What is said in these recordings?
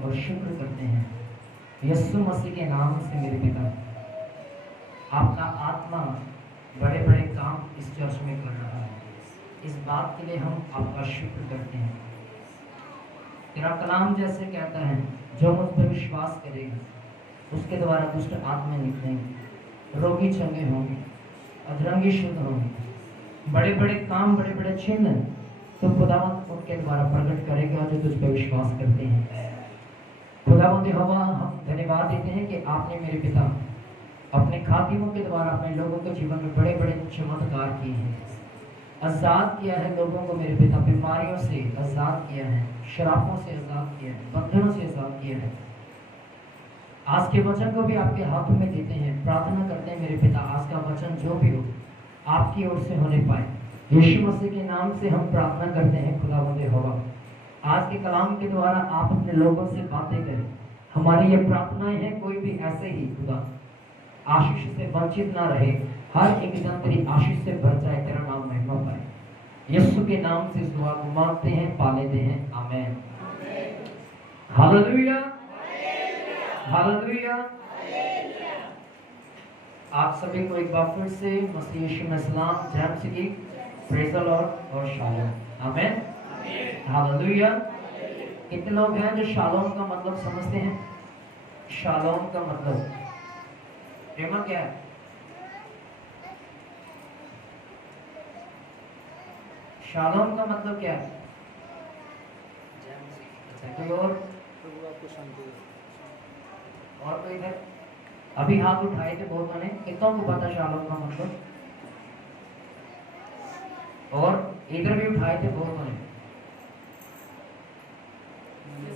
हैं और शुक्र करते हैं यीशु मसीह के नाम से मेरे पिता, आपका आत्मा बड़े बड़े काम इस चर्च में कर रहा है। इस बात के लिए हम आपका शुक्र करते हैं। तेरा कलाम जैसे कहता है, जो मुझ पर विश्वास करेगा उसके द्वारा दुष्ट आत्मा निकलेंगे, रोगी चंगे होंगे, अधरंगी शुद्ध होंगे, बड़े बड़े काम, बड़े बड़े चिन्ह तो खुदावंद उनके द्वारा प्रकट करेगा जो तुझ पर विश्वास करते हैं। खुदावंद यहोवा, हम धन्यवाद देते हैं कि आपने मेरे पिता अपने खादिमों के द्वारा अपने लोगों के जीवन में बड़े बड़े चमत्कार किए हैं, आजाद किया है लोगों को मेरे पिता, बीमारियों से आजाद किया है, शराबों से आजाद किया है, बंधनों से आजाद किया है। आज के वचन को भी आपके हाथों में देते हैं, प्रार्थना करते हैं मेरे पिता, आज का वचन जो भी हो आपकी ओर से होने पाए। यीशु मसीह के नाम से हम प्रार्थना करते हैं खुदावंद यहोवा, आज के कलाम के द्वारा आप अपने लोगों से बातें करें। हमारी ये प्रार्थनाएं हैं, कोई भी ऐसे ही खुदा आशीष से वंचित ना रहे, हर एक जन तेरी आशीष से भर जाए, तेरा नाम महिमा पाए। यीशु के नाम से इस दुआ को मांगते हैं, पा लेते हैं, आमीन। Hallelujah, hallelujah. आप सभी को एक बार फिर से मसीह यीशु में सलाम, जय मसीह की, प्रेज़ द लॉर्ड और शालोम, आमीन, हालेलुया। कितने लोग हैं जो शालोम का मतलब समझते हैं? शालोम का मतलब प्रेमा क्या है? शालोम का मतलब क्या है? कोई और कोई इधर अभी हाथ उठाए थे बहुत मैंने, कितनों को पता शालोम का मतलब? और इधर भी उठाए थे बहुत मैंने।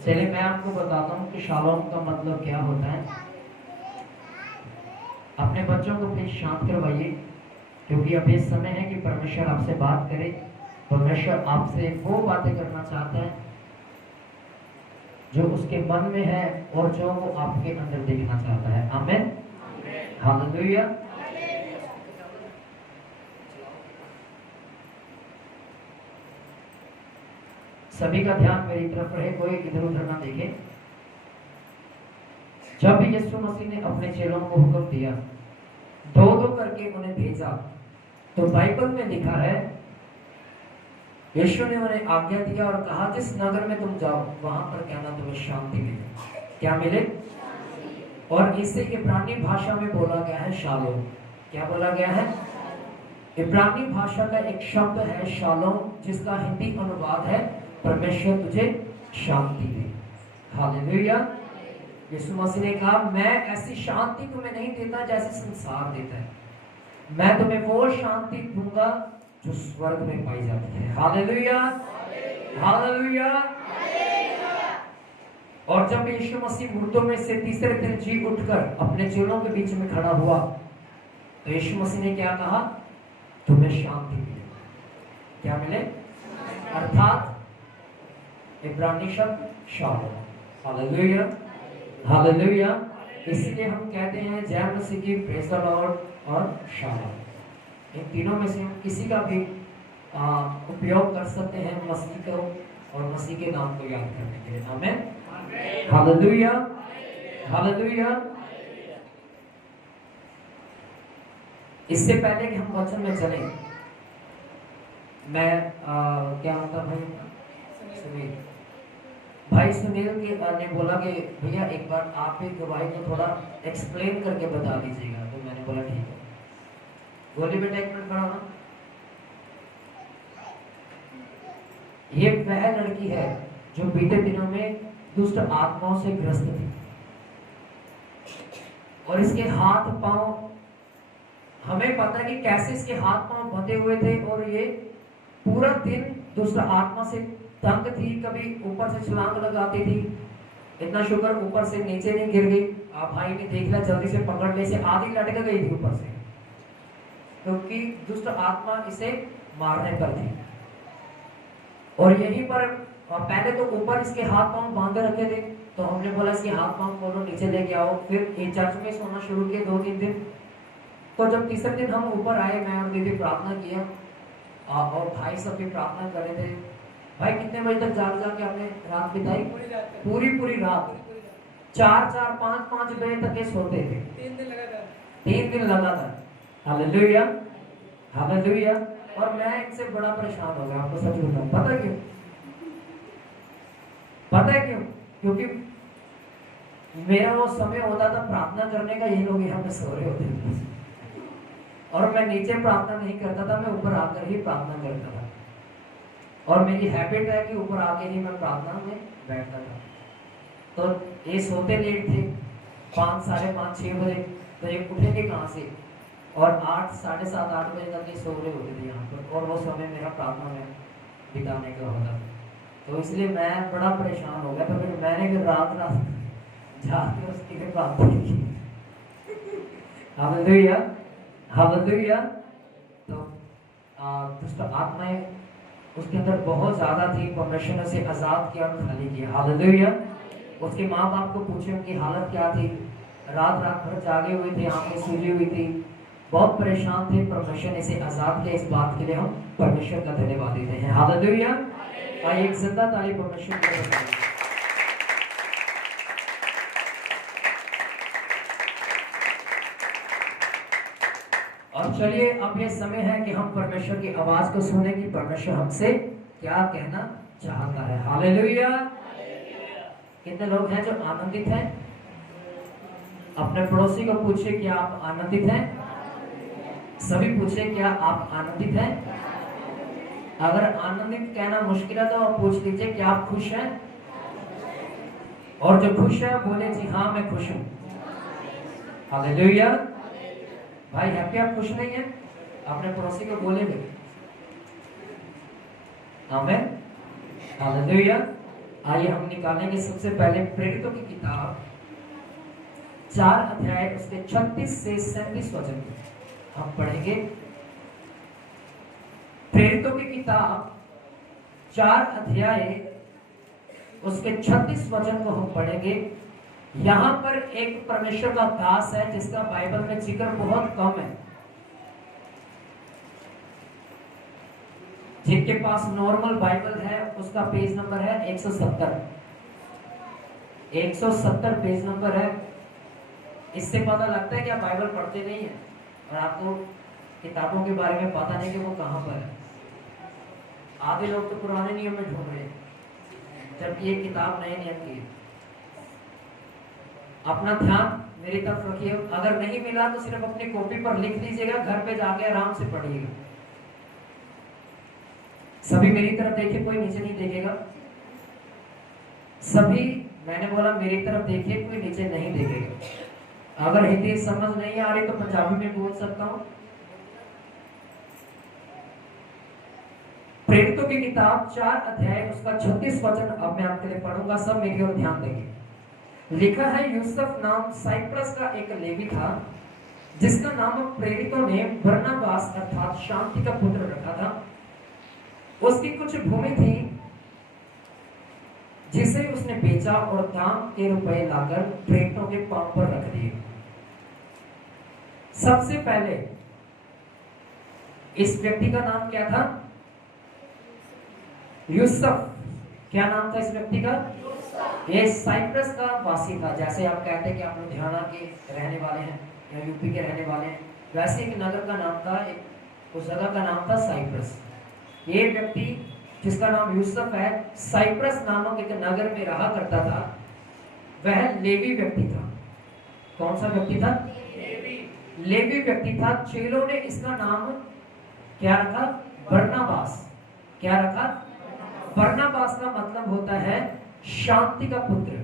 चलिए मैं आपको बताता हूँ कि शालोम का मतलब क्या होता है। अपने बच्चों को प्लीज शांत करवाइए, क्योंकि अब ये समय है कि परमेश्वर आपसे बात करे। परमेश्वर आपसे वो बातें करना चाहता है जो उसके मन में है और जो वो आपके अंदर देखना चाहता है, आमीन, हालेलुया। सभी का ध्यान मेरी तरफ रहे, कोई इधर उधर ना देखे। जब यीशु मसीह ने अपने चेलों को हुक्म दिया, दो दो करके उन्हें भेजा, तो बाइबल में लिखा है यीशु ने उन्हें आज्ञा दिया और कहा, जिस नगर में तुम जाओ वहां पर कहना तुम्हें शांति मिले। क्या मिले? और इसे इब्रानी भाषा में बोला गया है शालोम। क्या बोला गया है? इब्रानी भाषा का एक शब्द है शालोम, जिसका हिंदी अनुवाद है परमेश्वर तुझे शांति दे। हालेलुया। यीशु मसीह ने कहा, मैं ऐसी शांति तुम्हें नहीं देता जैसे संसार देता है, मैं तुम्हें वो शांति दूंगा जो स्वर्ग में पाई जाती है। Hallelujah, hallelujah. और जब यीशु मसीह मुर्दों में से तीसरे दिन जी उठकर अपने चेलों के बीच में खड़ा हुआ, तो यीशु मसीह ने क्या कहा? तुम्हें शांति मिले। क्या मिले? अर्थात इब्रानी शब्द शालोम। Hallelujah, hallelujah. इसलिए हम कहते हैं जय मसीह की, प्रेज़ द लॉर्ड और शालोम। इन तीनों में से हम किसी का भी उपयोग कर सकते हैं मसीह को और मसीह के नाम को याद करने के लिए, आमीन, हालेलुया, हालेलुया। इससे पहले कि हम वचन में चलें, मैं क्या होता भाई सुनील ने बोला कि भैया एक बार आप ही गवाही को थोड़ा एक्सप्लेन करके बता दीजिएगा, तो मैंने बोला ठीक है। बोली बेटा, एक मिनट खड़ा होना। ये वह लड़की है जो बीते दिनों में दुष्ट आत्माओं से ग्रस्त थी और इसके हाथ पांव, हमें पता है कि कैसे इसके हाथ पांव बंधे हुए थे और ये पूरा दिन दुष्ट आत्मा से तंग थी। कभी ऊपर से छलांग लगाती थी, इतना शुक्र ऊपर से नीचे नहीं गिर गई। आप भाई ने देख लिया, जल्दी से पकड़ने से आधी लटक गई थी ऊपर से, क्योंकि दुष्ट आत्मा इसे मारने पर थी। और यहीं पर पहले तो ऊपर इसके हाथ पांव बांधे रखे थे, तो हमने बोला इसके हाथ पांव खोलो, नीचे लेके आओ। फिर ये चर्च में सोना शुरू किए 2-3 दिन। तो जब तीसरे दिन हम ऊपर आए, मैं और दीदी प्रार्थना किया और भाई सब भी प्रार्थना कर रहे थे, भाई कितने बजे तक जाग जाके आपने रात बिताई? पूरी रात तक। पूरी रात 4 5 बजे तक ये सोते थे 3 दिन लगातार। 3 दिन लगातार। Hallelujah hallelujah. और मैं इनसे बड़ा परेशान हो गया, आपको सच बताऊं। पता क्यों? पता है क्यों? क्योंकि मेरा वो समय होता था प्रार्थना करने का, ये लोग यहाँ पे सो रहे होते थे और मैं नीचे प्रार्थना नहीं करता था, मैं ऊपर आकर ही प्रार्थना करता था। और मेरी हैबिट है कि ऊपर आके ही मैं प्रार्थना में बैठता था। तो ये सोते लेट थे, 5 साढ़े 5 6 बजे, तो ये उठेंगे कहाँ से? और 8 साढ़े 7 8 बजे तक ये सो रहे होते थे यहाँ पर, और वो समय मेरा प्रार्थना में बिताने का होता था। तो इसलिए मैं बड़ा परेशान हो गया। तो फिर मैंने फिर रात जाके उसकी फिर प्रार्थना की। Hallelujah hallelujah. तो दुष्ट आत्माएं उसके अंदर बहुत ज्यादा थी, परमेश्वर ने उसे आजाद किया और खाली किया। हालेलुया। उसके माँ बाप को पूछे उनकी हालत क्या थी, रात भर जागे हुए थे, आंखें सूजी हुई थी, बहुत परेशान थे। परमेश्वर ने इसे आजाद किया। इस बात के लिए हम परमेश्वर का धन्यवाद देते हैं। हालेलुया। आइए एक जिंदा ताली परमेश्वर को बजाइए। और चलिए अब ये समय है कि हम परमेश्वर की आवाज को सुने कि परमेश्वर हमसे क्या कहना चाहता है। हालेलुया। कितने लोग हैं जो आनंदित हैं? अपने पड़ोसी को पूछे क्या आप आनंदित हैं? सभी पूछे क्या आप आनंदित हैं? अगर आनंदित कहना मुश्किल है तो आप पूछ लीजिए क्या आप खुश हैं? और जो खुश है बोले जी हाँ मैं खुश हूं। हालेलुया। भाई हैप्पी आप खुश नहीं है? अपने पड़ोसी को बोलेंगे आमीन हालेलुया। आइए हम निकालेंगे सबसे पहले प्रेरितों की किताब 4 अध्याय उसके 36 से 37 वचन हम पढ़ेंगे। प्रेरितों की किताब 4 अध्याय उसके 36 वचन को हम पढ़ेंगे। यहां पर एक परमेश्वर का दास है जिसका बाइबल में जिक्र बहुत कम है। जिनके पास नॉर्मल बाइबल है उसका पेज नंबर है 170 पेज नंबर है। इससे पता लगता है कि आप बाइबल पढ़ते नहीं है और आपको किताबों के बारे में पता नहीं कि वो कहां पर है। आधे लोग तो पुराने नियम में ढूंढ रहे हैं जबकि ये किताब नए नियम की है। अपना ध्यान मेरी तरफ रखिए। अगर नहीं मिला तो सिर्फ अपनी कॉपी पर लिख लीजिएगा, घर पे जाके आराम से पढ़िएगा। सभी मेरी तरफ देखिए, कोई नीचे नहीं देखेगा। सभी, मैंने बोला मेरी तरफ देखिए, कोई नीचे नहीं देखेगा। अगर हिंदी समझ नहीं आ रही तो पंजाबी में बोल सकता हूं। प्रेरितों की किताब 4 अध्याय उसका 36 वचन अब मैं आपके लिए पढ़ूंगा। सब मेरी ओर ध्यान देंगे। लिखा है यूसुफ नाम साइप्रस का एक लेवी था जिसका नाम प्रेरितों ने बरनबास अर्थात शांति का पुत्र रखा था। उसकी कुछ भूमि थी जिसे उसने बेचा और दाम के रुपए लाकर प्रेरितों के पांव पर रख दिए। सबसे पहले इस व्यक्ति का नाम क्या था? यूसुफ। क्या नाम था इस व्यक्ति का? ये साइप्रस का वासी था। जैसे आप कहते हैं कि आप लुधियाना के रहने वाले हैं या यूपी के रहने वाले हैं, वैसे एक नगर का नाम था, एक उस जगह का नाम था साइप्रस। ये व्यक्ति जिसका नाम यूसुफ है, साइप्रस नामक एक नगर में रहा करता था। वह लेवी व्यक्ति था। कौन सा व्यक्ति था? लेवी व्यक्ति था। चेलों ने इसका नाम क्या रखा? बरनबास। क्या रखा? बरनबास का मतलब होता है शांति का पुत्र।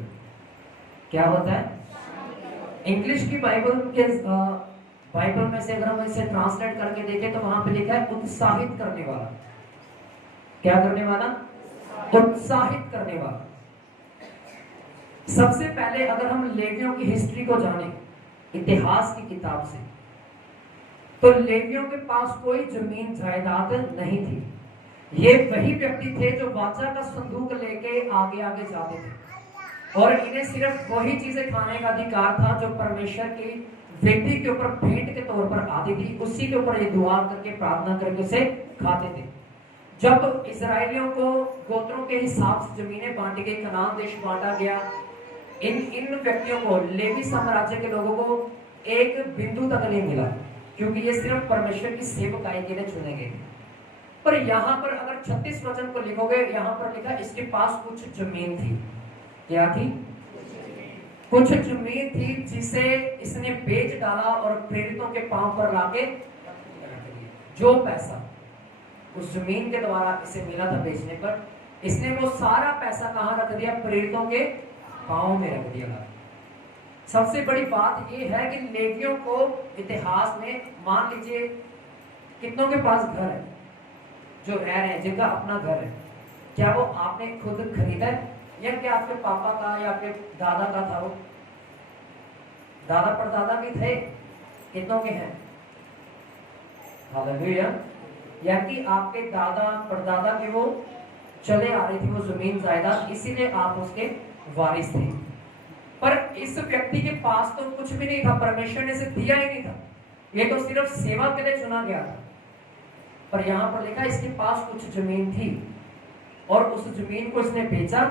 क्या होता है? इंग्लिश की बाइबल में से अगर हम इसे ट्रांसलेट करके देखें तो वहां पे लिखा है उत्साहित करने वाला। क्या करने वाला? उत्साहित करने वाला। सबसे पहले अगर हम लेवियों की हिस्ट्री को जाने इतिहास की किताब से, तो लेवियों के पास कोई जमीन जायदाद नहीं थी। ये वही व्यक्ति थे जो वाचा का संदूक लेके आगे आगे जाते थे और इन्हें सिर्फ वही चीजें खाने का अधिकार था जो परमेश्वर की वेदी के ऊपर भेंट के तौर पर आती थी। उसी के ऊपर ये दुआ करके प्रार्थना करके उसे खाते थे। जब इजराइलियों को गोत्रों के हिसाब से जमीनें बांटी गई, कनान देश बांटा गया, इन व्यक्तियों को, लेवी साम्राज्य के लोगों को एक बिंदु तक नहीं मिला, क्योंकि ये सिर्फ परमेश्वर की सेवकाई के लिए चुने गए। पर यहाँ पर अगर 36 वचन को लिखोगे, यहाँ पर लिखा इसके पास कुछ जमीन थी। क्या थी? कुछ जमीन थी जिसे इसने बेच डाला और प्रेरितों के पांव पर लाके जो पैसा उस जमीन के द्वारा इसे मिला था बेचने पर, इसने वो सारा पैसा कहां रख दिया? प्रेरितों के पांव में रख दिया। सबसे बड़ी बात यह है कि लेवियों को इतिहास में, मान लीजिए कितनों के पास घर है जो रह रहे हैं, जिनका अपना घर है, क्या वो आपने खुद खरीदा है या क्या आपके पापा का या आपके दादा का था? वो दादा परदादा भी थे। कितनों के हैं? हालेलुया। या कि आपके दादा परदादा के वो चले आ रही थी वो जमीन जायदाद, इसीलिए आप उसके वारिस थे। पर इस व्यक्ति के पास तो कुछ भी नहीं था, परमेश्वर ने इसे दिया ही नहीं था, ये तो सिर्फ सेवा के लिए चुना गया था। पर यहां पर लिखा इसके पास कुछ जमीन थी और उस जमीन को इसने बेचा।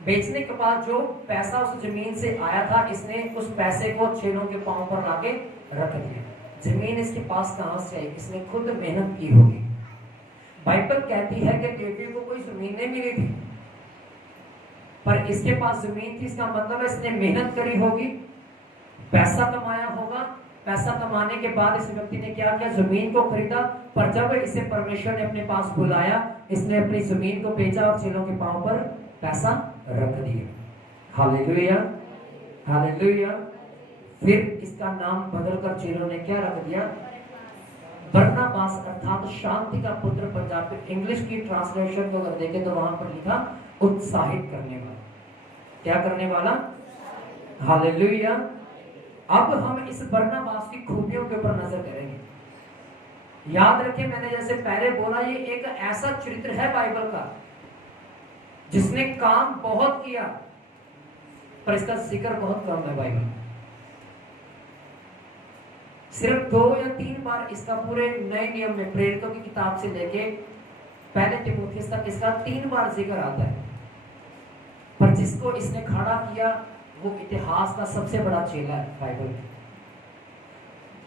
बेचने के बाद जो पैसा उस जमीन से आया था, इसने उस पैसे को चेलों के पांव पर लाके रख दिया। जमीन इसके पास कहां से आई? इसने खुद मेहनत की होगी। बाइबल कहती है कि लेवी को कोई जमीन नहीं मिली थी, पर इसके पास जमीन थी। इसका मतलब है इसने मेहनत करी होगी, पैसा कमाया होगा। पैसा कमाने के बाद इस व्यक्ति ने क्या किया? जमीन को खरीदा। पर जब इसे परमेश्वर ने अपने पास बुलाया, इसने अपनी जमीन को बेचा और चेलों के पांव पर पैसा रख दिया। Hallelujah, hallelujah. फिर इसका नाम बदलकर चेलों ने क्या रख दिया? बरनबास, अर्थात शांति का पुत्र। पंजाबी इंग्लिश की ट्रांसलेशन को अगर देखें तो वहां पर लिखा उत्साहित करने वाला। क्या करने वाला? हालेलुया। अब हम इस बरनबास की खूबियों के ऊपर नजर करेंगे। याद रखें, मैंने जैसे पहले बोला, ये एक ऐसा चरित्र है बाइबल का जिसने काम बहुत किया, पर इसका जिक्र बहुत कम है बाइबल। सिर्फ 2 या 3 बार इसका पूरे नए नियम में, प्रेरितों की किताब से लेके पहले तिमुथियुस तक इसका 3 बार जिक्र आता है। पर जिसको इसने खड़ा किया वो इतिहास का सबसे बड़ा चेला है बाइबल।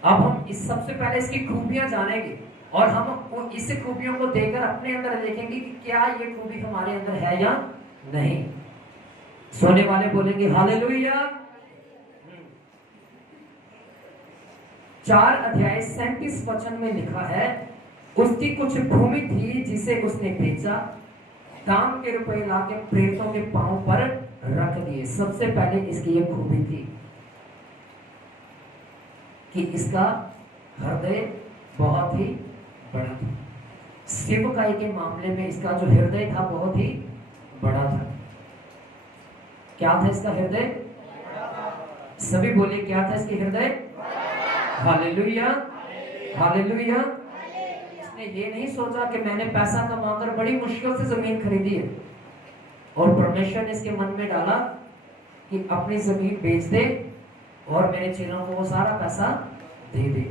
अब हम इस सबसे पहले इसकी खूबियां जानेंगे और हम इस खूबियों को देखकर अपने अंदर देखेंगे कि क्या ये खूबी हमारे अंदर है या नहीं। सोने वाले बोलेंगे हालेलुया। 4 अध्याय 37 वचन में लिखा है, उसकी कुछ भूमि थी जिसे उसने बेचा, दाम के रुपए लाके प्रेरितों के पांव पर रख दिए। सबसे पहले इसकी ये खूबी थी कि इसका हृदय बहुत ही बड़ा था। सेवकाई के मामले में इसका जो हृदय था बहुत ही बड़ा था। क्या था इसका हृदय? सभी बोले, क्या था इसके हृदय? Hallelujah, hallelujah. इसने ये नहीं सोचा कि मैंने पैसा कमाकर बड़ी मुश्किल से जमीन खरीदी है और परमेश्वर ने इसके मन में डाला कि अपनी जमीन बेच दे और मेरे चेलों को वो सारा पैसा दे दे।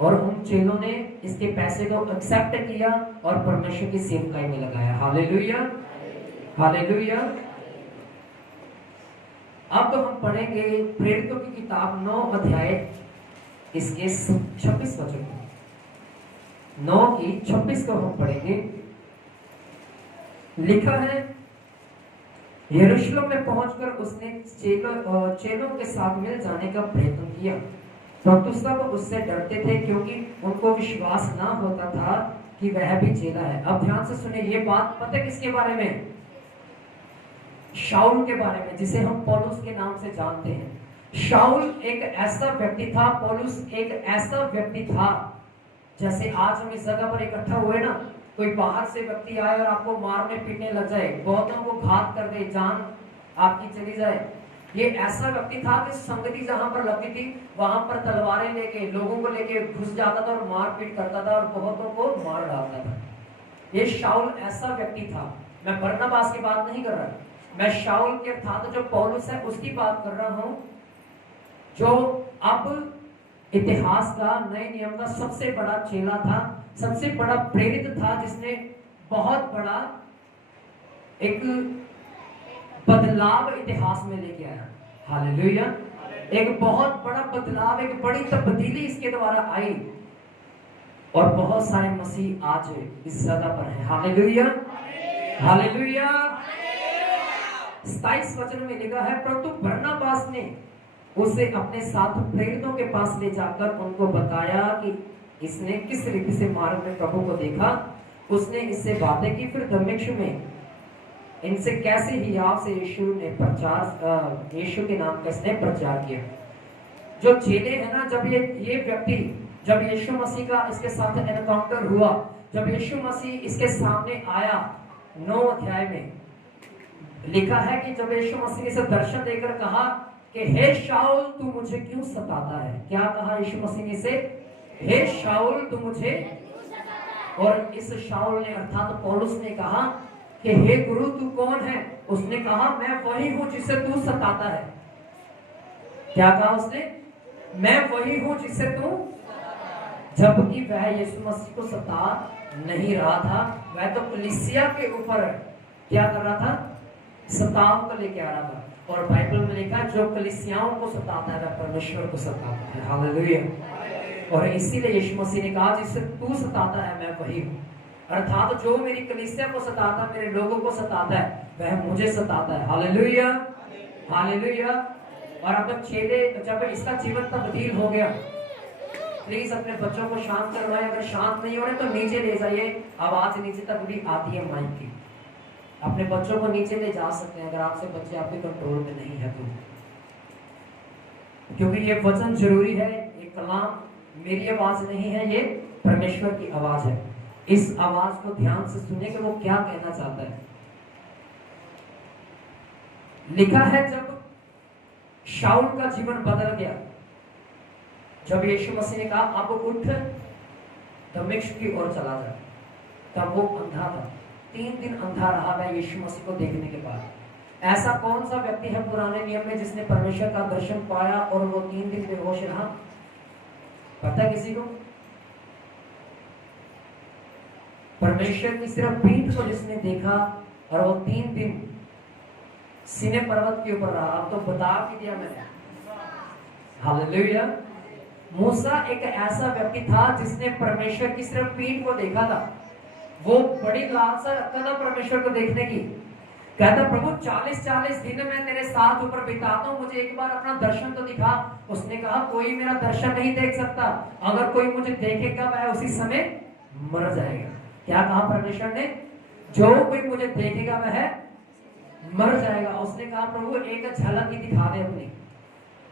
और उन चेलों ने इसके पैसे को एक्सेप्ट किया और परमेश्वर की सेवकाई में लगाया। Hallelujah, hallelujah. अब हम पढ़ेंगे प्रेरितों की किताब 9 अध्याय इसके 26 वचन, 9 की 26 को हम पढ़ेंगे। लिखा है, यरूशलेम में पहुंचकर उसने चेलों के साथ मिल जाने का प्रयत्न किया, परंतु सब उससे डरते थे क्योंकि उनको विश्वास ना होता था कि वह भी चेला है। अब ध्यान से सुनिए, ये बात पता है किसके बारे में? शाऊल के बारे में, जिसे हम पौलुस के नाम से जानते हैं। शाऊल एक ऐसा व्यक्ति था, पौलुस एक ऐसा व्यक्ति था, जैसे आज हम इस जगह पर इकट्ठा हुए ना, कोई बाहर से व्यक्ति आए और आपको मारने पीटने लग जाए, बहुतों को घात कर दे, जान आपकी चली जाए। ये ऐसा व्यक्ति था कि संगति जहां पर लगती थी वहां पर तलवारें लेके लोगों को लेके घुस जाता था और मारपीट करता था और बहुतों को मार डालता था। ये शाऊल ऐसा व्यक्ति था। मैं बरनबास की बात नहीं कर रहा, मैं शाऊल के अर्थात जो पौलुस है उसकी बात कर रहा हूं, जो अब इतिहास का, नए नियम का सबसे बड़ा चेला था, सबसे बड़ा प्रेरित था, जिसने बहुत बड़ा एक बदलाव इतिहास में लेके आया। हालेलुया। एक बहुत बड़ा बदलाव, एक बड़ी तब्दीली इसके द्वारा आई और बहुत सारे मसीह आज इस जगह पर हैं। Hallelujah, hallelujah. 27 वचन में लिखा है, परंतु बरनबास ने उसे अपने साथ प्रेरितों के पास ले जाकर उनको बताया कि इसने किस रीति से मार्ग में प्रभु को देखा, उसने इससे बातें की, फिर दमिश्क में इनसे कैसे ही आपसे यीशु ने प्रचार, यीशु के नाम का इसने प्रचार किया। जो चेले हैं ना, जब ये व्यक्ति, जब यीशु मसीह का इसके साथ एनकाउंटर हुआ, जब यीशु मसीह इसके सामने आया, 9 अध्याय में लिखा है कि जब यीशु मसीह ने इसे दर्शन देकर कहा कि हे शाऊल तू मुझे क्यों सताता है। क्या कहा यीशु मसीह ने इसे? हे शाऊल तू मुझे। और इस शाऊल ने अर्थात पौलुस ने कहा कि हे गुरु तू कौन है? उसने कहा मैं वही हूं जिसे तू सताता है। क्या कहा उसने? मैं वही हूं जिसे तू, जबकि वह यीशु मसीह को सता नहीं रहा था, वह तो कलीसिया के ऊपर क्या कर रहा था? सताव को लेके आ रहा था। और बाइबल में लिखा है जो कलीसियाओं को सताता है वह परमेश्वर को सताता है। हालेलुया। और इसीलिए यीशु मसीह ने कहा जिससे तू सताता है मैं वही हूं, अर्थात जो मेरी कलीसिया को सताता, मेरे लोगों को सताता है, वह मुझे सताता है। Hallelujah, hallelujah. और अब चेले, जब इसका जीवन तब्दील हो गया, प्लीज अपने बच्चों को शांत करवाएं। अगर शांत नहीं हो रहे तो नीचे ले जाइए, आवाज नीचे तक भी आती है माइक की। अपने बच्चों को नीचे ले जा सकते हैं अगर आपसे बच्चे आपके कंट्रोल में नहीं है तो, क्योंकि ये वचन जरूरी है। ये कलाम मेरी आवाज नहीं है, ये परमेश्वर की आवाज है। इस आवाज को ध्यान से सुनिए कि वो क्या कहना चाहता है। लिखा है जब शाऊल का जीवन बदल गया, जब यीशु मसीह ने कहा अब उठ दमिश्क की ओर चला जा, तब वो अंधा था। 3 दिन अंधा रहा वह यीशु मसीह को देखने के बाद। ऐसा कौन सा व्यक्ति है पुराने नियम में जिसने परमेश्वर का दर्शन पाया और वो 3 दिन बेहोश रहा? पता है किसी को? परमेश्वर की सिर्फ पीठ को जिसने देखा और वो 3 दिन सीने पर्वत के ऊपर रहा। अब तो बता भी दिया मैंने। हालेलुया। मूसा एक ऐसा व्यक्ति था जिसने परमेश्वर की सिर्फ पीठ को देखा था। वो बड़ी लालसा रखता था परमेश्वर को देखने की। कहता प्रभु 40-40 दिन मैं तेरे साथ ऊपर बिताता हूं, मुझे एक बार अपना दर्शन तो दिखा। उसने कहा कोई मेरा दर्शन नहीं देख सकता, अगर कोई मुझे देखेगा वह उसी समय मर जाएगा। क्या कहा परमेश्वर ने? जो कोई मुझे देखेगा वह मर जाएगा। उसने कहा प्रभु एक झलक ही दिखा दे अपनी।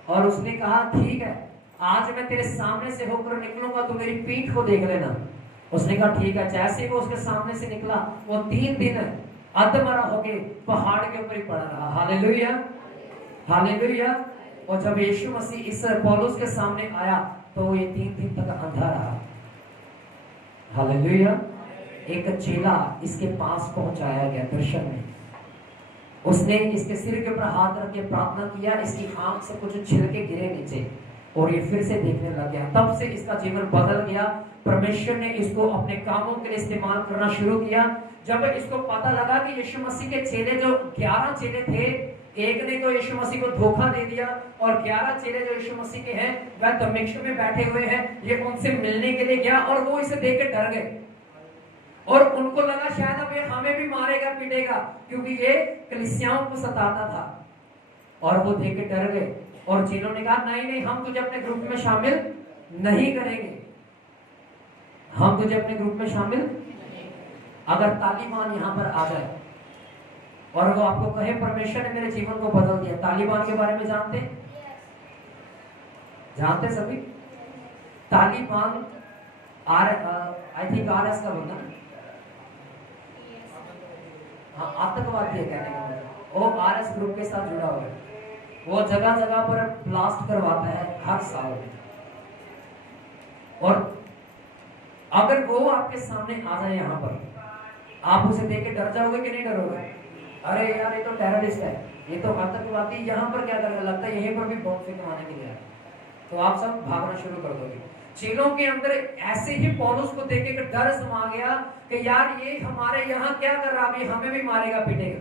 और उसने कहा ठीक है, आज मैं तेरे सामने से होकर निकलूंगा तो मेरी पीठ को देख लेना। उसने कहा ठीक है। जैसे वो उसके सामने से निकला, वो 3 दिन अधमरा होके पहाड़ के ऊपर ही पड़ा रहा। Hallelujah, hallelujah. और जब यीशु मसीह इस पौलुस के सामने आया तो ये 3 दिन तक अंधा रहा। हालेलुया। एक चेला इसके पास पहुंचाया गया दर्शन में। उसने इसके सिर के ऊपर हाथ रख के प्रार्थना किया, इसकी आंख से कुछ छिलके गिरे नीचे और ये फिर से देखने लग गया। तब से इसका जीवन बदल गया। परमेश्वर ने इसको अपने कामों के लिए इस्तेमाल करना शुरू किया। जब इसको पता लगा कि यीशु मसीह के चेले जो 11 चेले थे, एक ने तो यीशु मसीह को धोखा दे दिया और 11 चेले जो यीशु मसीह के हैं वह दमिश्क में बैठे हुए हैं। ये उनसे मिलने के लिए गया और वो इसे देख के डर गए और उनको लगा शायद अब ये हमें भी मारेगा पीटेगा, क्योंकि ये कलीसियाओं को सताता था। और वो देख के डर गए और चेलों ने कहा नहीं नहीं, हम तुझे अपने ग्रुप में शामिल नहीं करेंगे, हम तुझे अपने ग्रुप में शामिल। अगर तालिबान यहां पर आ जाए और वो आपको कहे परमेश्वर ने मेरे जीवन को बदल दिया, तालिबान के बारे में जानते सभी? तालिबान आई थिंक RS का बंदा, हाँ आतंकवादी है कहने का मतलब। वो RS ग्रुप के साथ जुड़ा हुआ है। वो जगह जगह पर ब्लास्ट करवाता है हर साल। और अगर वो आपके सामने आ जाए यहाँ पर, आप उसे देख के डर जाओगे कि नहीं डरोगे? अरे यार ये तो टेररिस्ट है, ये तो आतंकवादी, यहाँ पर क्या कर रहा, लगता है यहीं पर भी बॉम्ब से कमाने के लिए। तो आप सब भागना शुरू कर दोगे। चेलों के अंदर ऐसे ही पौलुस को देख के डर समा गया कि यार ये हमारे यहाँ क्या कर रहा है, हमें भी मारेगा पीटेगा।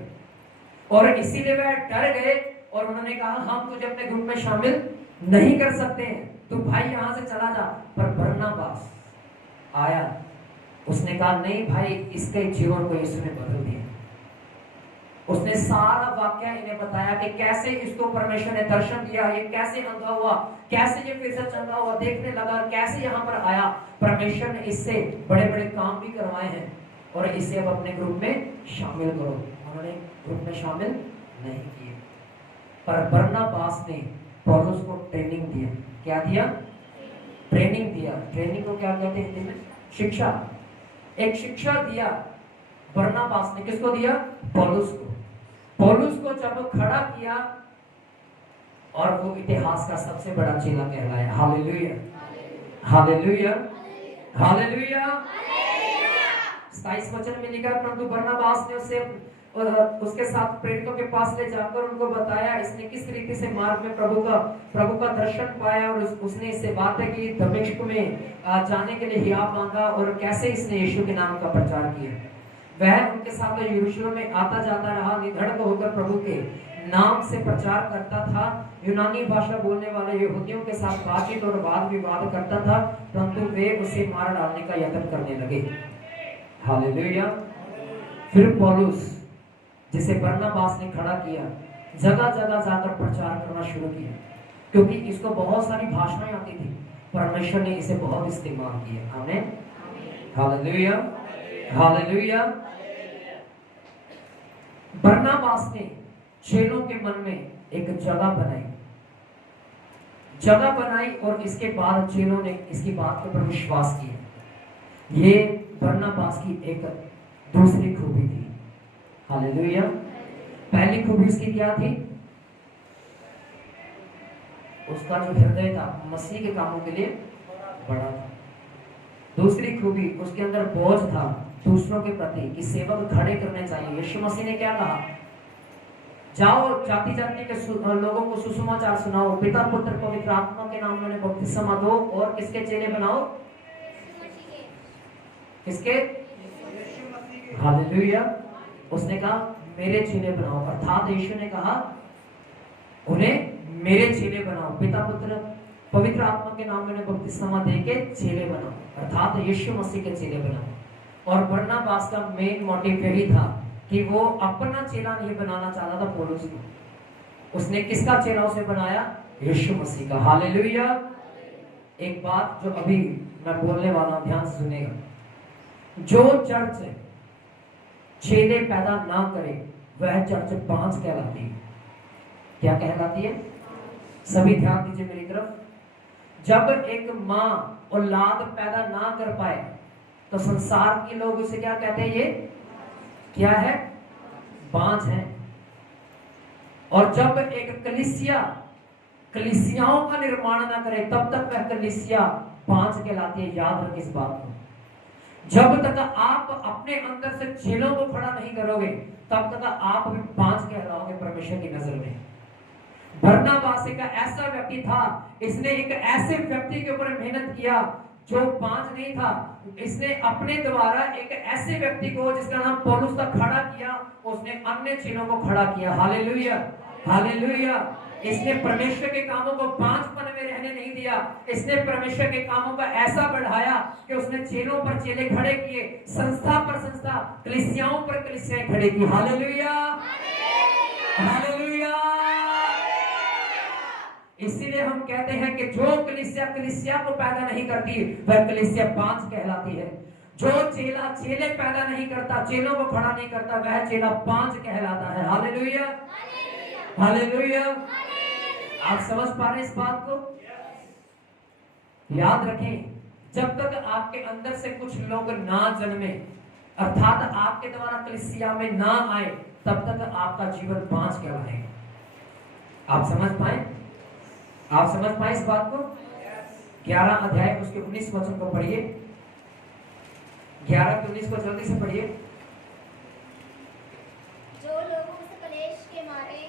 और इसीलिए वह डर गए और उन्होंने कहा हम तुझे अपने ग्रुप में शामिल नहीं कर सकते हैं, तू भाई यहाँ से चला जा। पर बरनबास आया, उसने कहा नहीं भाई, इसके जीवन को यीशु ने बदल दिया। उसने सारा वाक्य इन्हें बताया कि कैसे इसको परमेश्वर ने दर्शन दिया, ये कैसे अंधा हुआ, कैसे ये फिर से चंगा हुआ, देखने लगा, कैसे यहाँ पर आया। परमेश्वर ने इससे बड़े बड़े काम भी करवाए हैं और इसे अब अपने ग्रुप में शामिल करो। उन्होंने ग्रुप में शामिल नहीं किए, पर बरनबास ने पौलुस को ट्रेनिंग दिया। क्या दिया? ट्रेनिंग दिया। ट्रेनिंग को क्या कहते हैं हिंदी में? शिक्षा। एक शिक्षा दिया बरनबास ने। किसको दिया? पौलुस को। पौलुस को जब खड़ा किया और वो इतिहास का सबसे बड़ा चेला कहलाया। Hallelujah, hallelujah, hallelujah. 27 वचन में लिखा, परंतु बरनबास ने उसके साथ प्रेरितों के पास ले जाकर उनको बताया इसने किस रीति से मार्ग में प्रभु का दर्शन पाया और उसने इससे बातें की, दमिश्क में जाने के लिए हियाव मांगा और कैसे इसने यीशु के नाम का प्रचार किया। वह उनके साथ यरूशलेम में आता जाता रहा, निधड़क होकर प्रभु के नाम से प्रचार करता था। यूनानी भाषा बोलने वाले यहूदियों के साथ बातचीत और वाद विवाद करता था, परंतु वे उसे मार डालने का यत्न करने लगे। हालेलुया। फिर पौलुस, जिसे बरनबास ने खड़ा किया, जगह जगह जाकर प्रचार करना शुरू किया, क्योंकि इसको बहुत सारी भाषाएं आती थी। परमेश्वर ने इसे बहुत इस्तेमाल किया। आमीन, हालेलुया, हालेलुया। बरनबास ने चेलों के मन में एक जगह बनाई और इसके बाद चेलों ने इसकी बात के ऊपर विश्वास किया। ये बरनबास की एक दूसरी खूबी थी। हालेलुया। पहली खूबी उसकी क्या थी? उसका जो हृदय था मसीह के कामों के लिए बड़ा था। दूसरी खूबी, उसके अंदर बोझ था दूसरों के प्रति कि सेवक खड़े करने चाहिए। यीशु मसीह ने क्या कहा? जाओ जाति जाति के लोगों को सुसमाचार सुनाओ, पिता पुत्र पवित्र आत्मा के नाम में बपतिस्मा दो और किसके चेले बनाओ? किसके? हालेलुया। उसने कहा मेरे चेले बनाओ, अर्थात यीशु ने कहा उन्हें मेरे चेले बनाओ, पिता पुत्र पवित्र आत्मा के नाम में बपतिस्मा देके चेले बनाओ, अर्थात यीशु मसीह के चेले बनाओ। और बरनबास का मेन मोटिव यही था कि वो अपना चेला नहीं बनाना चाहता था पौलुस को। उसने किसका चेला उसे बनाया? यीशु मसीह का। हालेलुया। एक बात जो अभी मैं बोलने वाला हूं, ध्यान से सुनेगा। जो चर्च चेले पैदा ना करे वह चर्च बांझ कहलाती है। क्या कहलाती है? सभी ध्यान दीजिए मेरी तरफ। जब एक माँ औलाद पैदा ना कर पाए तो संसार के लोग उसे क्या कहते हैं? ये क्या है? बांझ है। और जब एक कलीसियाओं का निर्माण ना करे तब तक वह कलीसिया बांझ कहलाती है। याद रख इस बात को। जब तक आप अपने अंदर से चेलों को खड़ा नहीं करोगे तब तक आप भी बांझ कहलाओगे परमेश्वर की नजर में। बरनबास एक ऐसा व्यक्ति था, इसने एक ऐसे व्यक्ति के ऊपर मेहनत किया जो बांझ नहीं था। इसने अपने द्वारा एक ऐसे व्यक्ति को जिसका नाम पौलुस था खड़ा किया, उसने अन्य चेलों को खड़ा किया। Hallelujah, hallelujah. इसने परमेश्वर के कामों को बांझपन में रहने नहीं दिया। इसने परमेश्वर के कामों को ऐसा बढ़ाया कि उसने चेलों पर चेले खड़े किए, संस्था पर संस्था, कलीसियाओं पर कलीसियाएं खड़े की। Hallelujah, hallelujah. इसीलिए हम कहते हैं कि जो कलीसिया को पैदा नहीं करती वह कलीसिया बांझ कहलाती है। जो चेला चेले पैदा नहीं करता, चेलों को खड़ा नहीं करता, वह चेला बांझ कहलाता है। Hallelujah, hallelujah. आप समझ पा रहे हैं इस बात को? याद रखें, जब तक आपके अंदर से कुछ लोग ना जन्मे, अर्थात आपके द्वारा कलीसिया में ना आए, तब तक आपका जीवन बांझ कहलाएगा। आप समझ पाए? आप समझ पाए इस बात को? 11 अध्याय उसके 19 वचन को पढ़िए। 11 के 19 को जल्दी से पढ़िए। जो लोगों से कलेश के मारे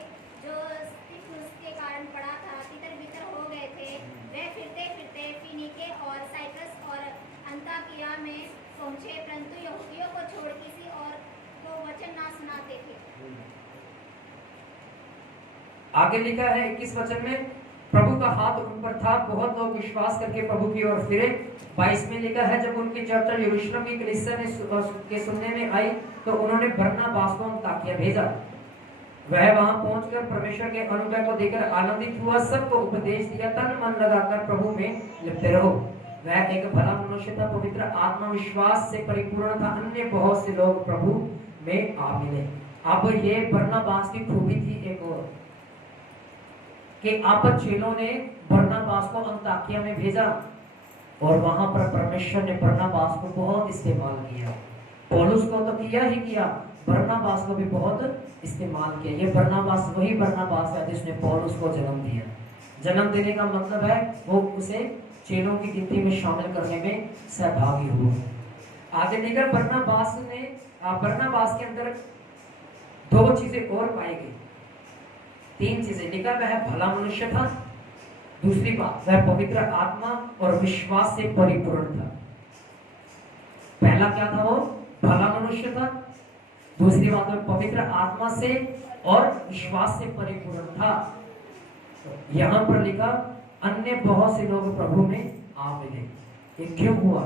जो स्तिफनुस के कारण पड़ा था, तितर बितर हो गए थे, वे आगे लिखा है 21 वचन में, प्रभु का हाथ उन पर था, बहुत लोग विश्वास करके प्रभु की ओर फिरे। 22 में लिखा है, जब उनकी चर्चा यरूशलेम की कलीसिया के सुनने में आई तो उन्होंने बरनबास को अन्ताकिया भेजा। वह वहां पहुंचकर परमेश्वर के अनुग्रह को देखकर आनंदित हुआ, सबको उपदेश दिया, तन मन लगाकर प्रभु में लिप्त रहो। वह एक भला मनुष्य था, पवित्र आत्मा विश्वास से परिपूर्ण था, अन्य बहुत से लोग प्रभु में आ मिले। अब ये बरनबास की खूबी थी एक और, कि आप चेलों ने बरनबास को अन्ताकिया में भेजा और वहां पर परमेश्वर ने बरनबास को बहुत इस्तेमाल किया। पौलुस को तो किया ही किया, बरनबास को भी बहुत इस्तेमाल किया। ये बरनबास वही बरनबास है जिसने पौलुस को जन्म दिया। जन्म देने का मतलब है वो उसे चेलों की गिनती में शामिल करने में सहभागी हुआ। आगे देखकर बरनबास के अंदर दो चीजें और पाई गई, तीन चीजें लिखा, वह भला मनुष्य था, दूसरी बात वह पवित्र आत्मा और विश्वास से परिपूर्ण था। पहला क्या था, वो भला मनुष्य था, दूसरी बात वह पवित्र आत्मा से और विश्वास से परिपूर्ण था। यहां पर लिखा, अन्य बहुत से लोग प्रभु में आ मिले। ये क्यों हुआ?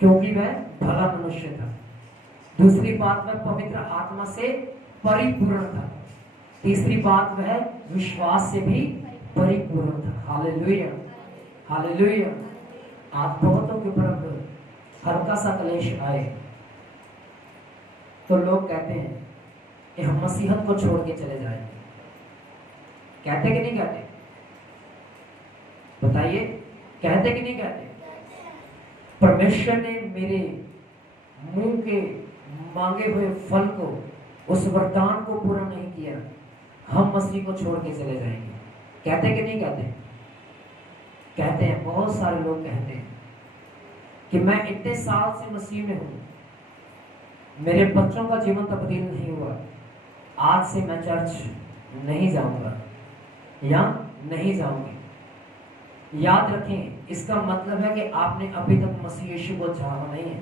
क्योंकि वह भला मनुष्य था। दूसरी बात वह पवित्र आत्मा से परिपूर्ण था। तीसरी बात वह विश्वास से भी परिपूर्ण था। Hallelujah, hallelujah. आज बहुतों के ऊपर हल्का सा क्लेश आए तो लोग कहते हैं कि हम मसीहत को छोड़ के चले जाएंगे। कहते कि नहीं कहते? बताइए, कहते कि नहीं कहते? परमेश्वर ने मेरे मुंह के मांगे हुए फल को, उस वरदान को पूरा नहीं किया, हम मसीह को छोड़ के चले जाएंगे। कहते कि नहीं कहते? कहते हैं, बहुत सारे लोग कहते हैं कि मैं इतने साल से मसीह में हूं, मेरे बच्चों का जीवन तब्दील नहीं हुआ, आज से मैं चर्च नहीं जाऊंगा या नहीं जाऊंगी। याद रखें, इसका मतलब है कि आपने अभी तक मसीह यीशु को जाना नहीं है।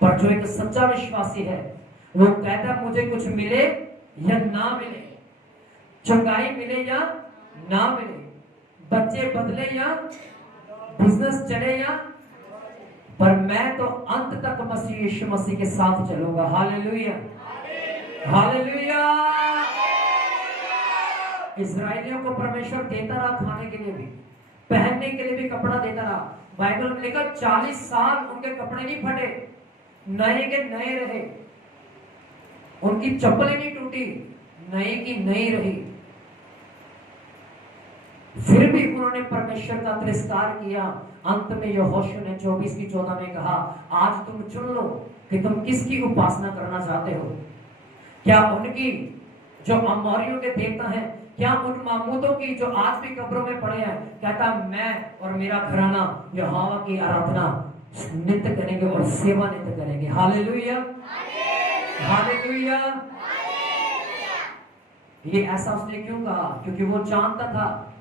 पर जो एक सच्चा विश्वासी है वो कहता है, मुझे कुछ मिले या ना मिले, चंगाई मिले या ना मिले, बच्चे बदले या बिजनेस चले या, पर मैं तो अंत तक मसीह यीशु मसीह के साथ चलूंगा। Hallelujah, hallelujah. इस्राएलियों को परमेश्वर देता रहा, खाने के लिए भी, पहनने के लिए भी कपड़ा देता रहा। बाइबल में लिखा 40 साल उनके कपड़े नहीं फटे, नए के नए रहे, उनकी चप्पलें नहीं टूटी, नए की नई रही। फिर भी उन्होंने परमेश्वर का तिरस्कार किया। अंत में यहोशू ने 24:14 में कहा, आज तुम चुन लो कि तुम किसकी उपासना करना चाहते हो, क्या उनकी जो अमोरियों के देवता हैं, क्या उन मामूदों की जो आज भी कब्रों में पड़े हैं। कहता, मैं और मेरा घराना यहोवा की आराधना नित्य करेंगे और सेवा नित्य करेंगे। Hallelujah, hallelujah. ये ऐसा उसने क्यों कहा? क्योंकि वो जानता था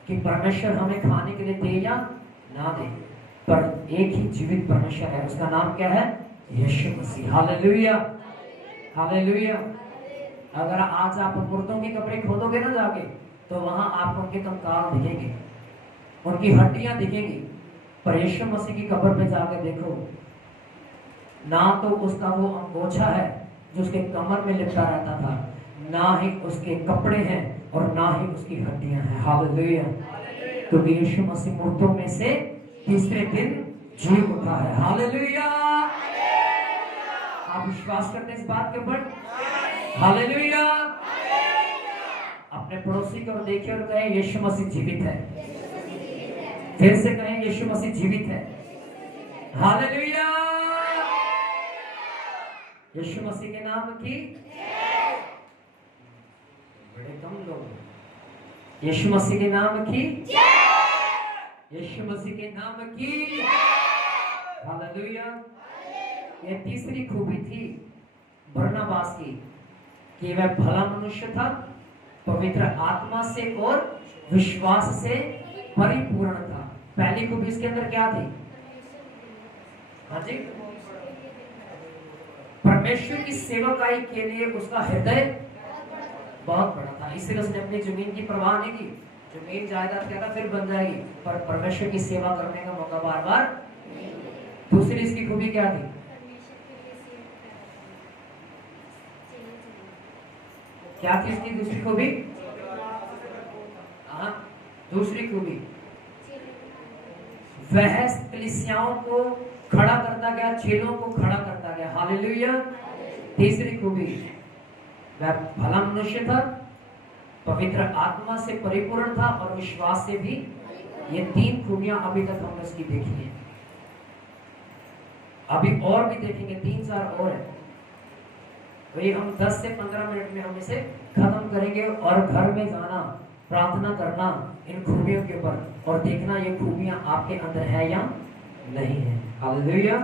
कि परमेश्वर हमें खाने के लिए दे या ना दे, पर एक ही जीवित परमेश्वर है, उसका नाम क्या है? यीशु मसीह। Hallelujah, hallelujah. अगर आज आप मुर्दों की कब्रें खोदोगे ना जाके, तो वहां आपको उनके कंकाल दिखेंगे, उनकी हड्डियां दिखेंगी। पर यीशु मसीह की कब्र पे जाकर देखो, ना तो उसका वो अंगोछा है जो उसके कमर में लिपटा रहता था, ना ही उसके कपड़े हैं और ना ही उसकी हड्डियां हैं। हालेलुया। क्योंकि यीशु मसीह मुर्दों में से तीसरे दिन जी उठा है। हालेलुया। आप विश्वास करते हैं इस बात के ऊपर? हालेलुया। अपने पड़ोसी को देखिए और कहें, यीशु मसीह जीवित है। फिर से कहें, यीशु मसीह जीवित है। हालेलुया। यीशु मसीह के नाम की बड़े कम लोग, यीशु मसीह के नाम की, यीशु मसीह के नाम की। हालेलुया। यह तीसरी खूबी थी बरनबास की कि वह भला मनुष्य था, पवित्र आत्मा से और विश्वास से परिपूर्ण था। पहली खूबी इसके अंदर क्या थी? हाँ जी, परमेश्वर की सेवकाई के लिए उसका हृदय बहुत बड़ा था, इसलिए उसने अपनी जमीन की परवाह नहीं की। जमीन जायदाद क्या था फिर बन जाएगी, पर परमेश्वर की सेवा करने का मौका बार बार। दूसरी इसकी खूबी क्या थी? क्या थी इसकी दूसरी खूबी? हाँ, दूसरी खूबी वह कलीसियाओं को खड़ा करता गया, चेलों को खड़ा करता गया। हालेलुया। तीसरी खूबी वह भला मनुष्य था, पवित्र आत्मा से परिपूर्ण था और विश्वास से भी। ये 3 खूबियां अभी तक हमने इसकी देखी है, अभी और भी देखेंगे, 3-4 और है। वही हम 10 से 15 मिनट में हम इसे खत्म करेंगे और घर में जाना, प्रार्थना करना इन खूबियों के ऊपर और देखना ये खूबियां आपके अंदर है या नहीं है। हालेलुया।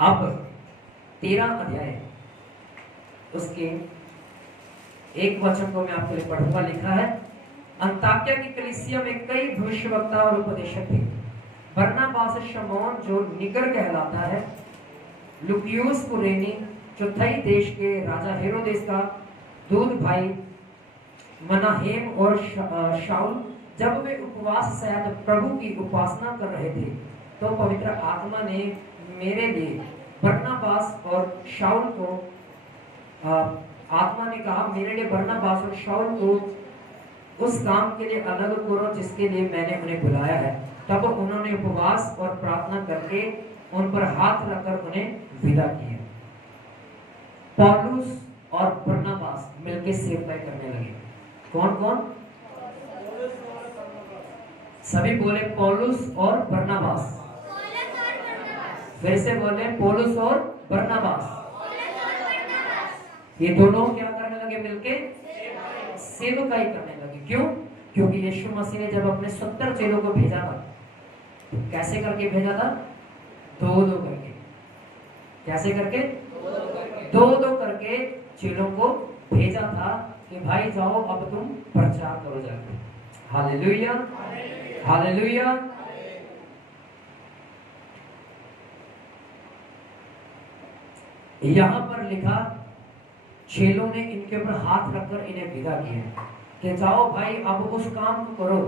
अब 13 अध्याय उसके 1 वचन को मैं आपके लिए पढ़ूंगा। लिखा है, अंताकिया की कलीसिया में कई भविष्यवक्ता और उपदेशक थे। बरनबास शमौन जो निगर कहलाता है, लुकियुस कुरेनी चौथाई देश के राजा हेरोदेस का दूध भाई मनाहेम और शाऊल, जब वे उपवास सहित प्रभु की उपासना कर रहे थे तो पवित्र आत्मा ने मेरे लिए बरनबास और शाऊल को आत्मा ने कहा, मेरे लिए बरनबास और शाऊल को उस काम के लिए अलग करो जिसके लिए मैंने उन्हें बुलाया है। तब उन्होंने उपवास और प्रार्थना करके उन पर हाथ रखकर उन्हें विदा किया। पौलुस और बरनबास मिलकर सेवकाई करने लगे। कौन कौन? सभी बोले पौलुस और बरनबास। फिर से बोले पौलुस और बरनबास। ये दोनों क्या करने लगे? मिलके सेवकाई करने लगे। क्यों? क्योंकि यीशु मसीह ने जब अपने 70 चेलों को भेजा था, तो कैसे करके भेजा था? 2-2 करके। कैसे करके? 2-2 करके चेलों को भेजा था कि भाई जाओ अब तुम प्रचार करो जाके। Hallelujah, hallelujah. यहां पर लिखा, चेलों ने इनके ऊपर हाथ रखकर इन्हें विदा किया कि जाओ भाई अब उस काम को करो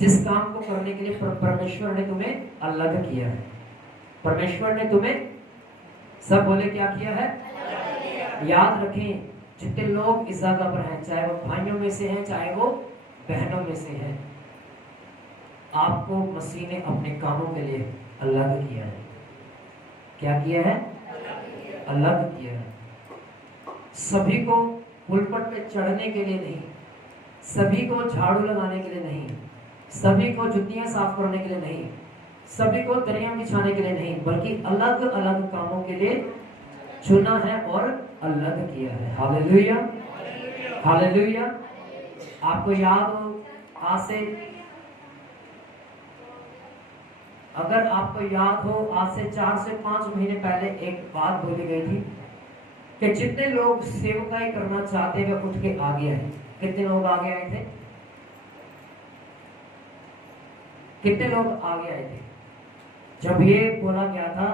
जिस काम को करने के लिए परमेश्वर ने तुम्हें अलग किया है। परमेश्वर ने तुम्हें, सब बोले क्या किया है? याद रखें, जितने लोग इस जगह पर हैं, चाहे वो भाइयों में से हैं चाहे वो बहनों में से हैं, आपको मसीह ने अपने कामों के लिए अलग किया है। क्या किया है? अलग किया है। सभी को पुलपट पे चढ़ने के लिए नहीं, सभी को झाड़ू लगाने के लिए नहीं, सभी को जुतियां साफ करने के लिए नहीं, सभी को दरिया बिछाने के लिए नहीं, बल्कि अलग अलग कामों के लिए चुना है और अलग किया है। Hallelujah, hallelujah. आपको याद हो, आज से, अगर आपको याद हो, आज से 4 से 5 महीने पहले एक बात बोली गई थी कि जितने लोग सेवकाई करना चाहते वे उठ के आगे आए। कितने लोग आगे आए थे? कितने लोग आगे आए थे? जब ये बोला गया था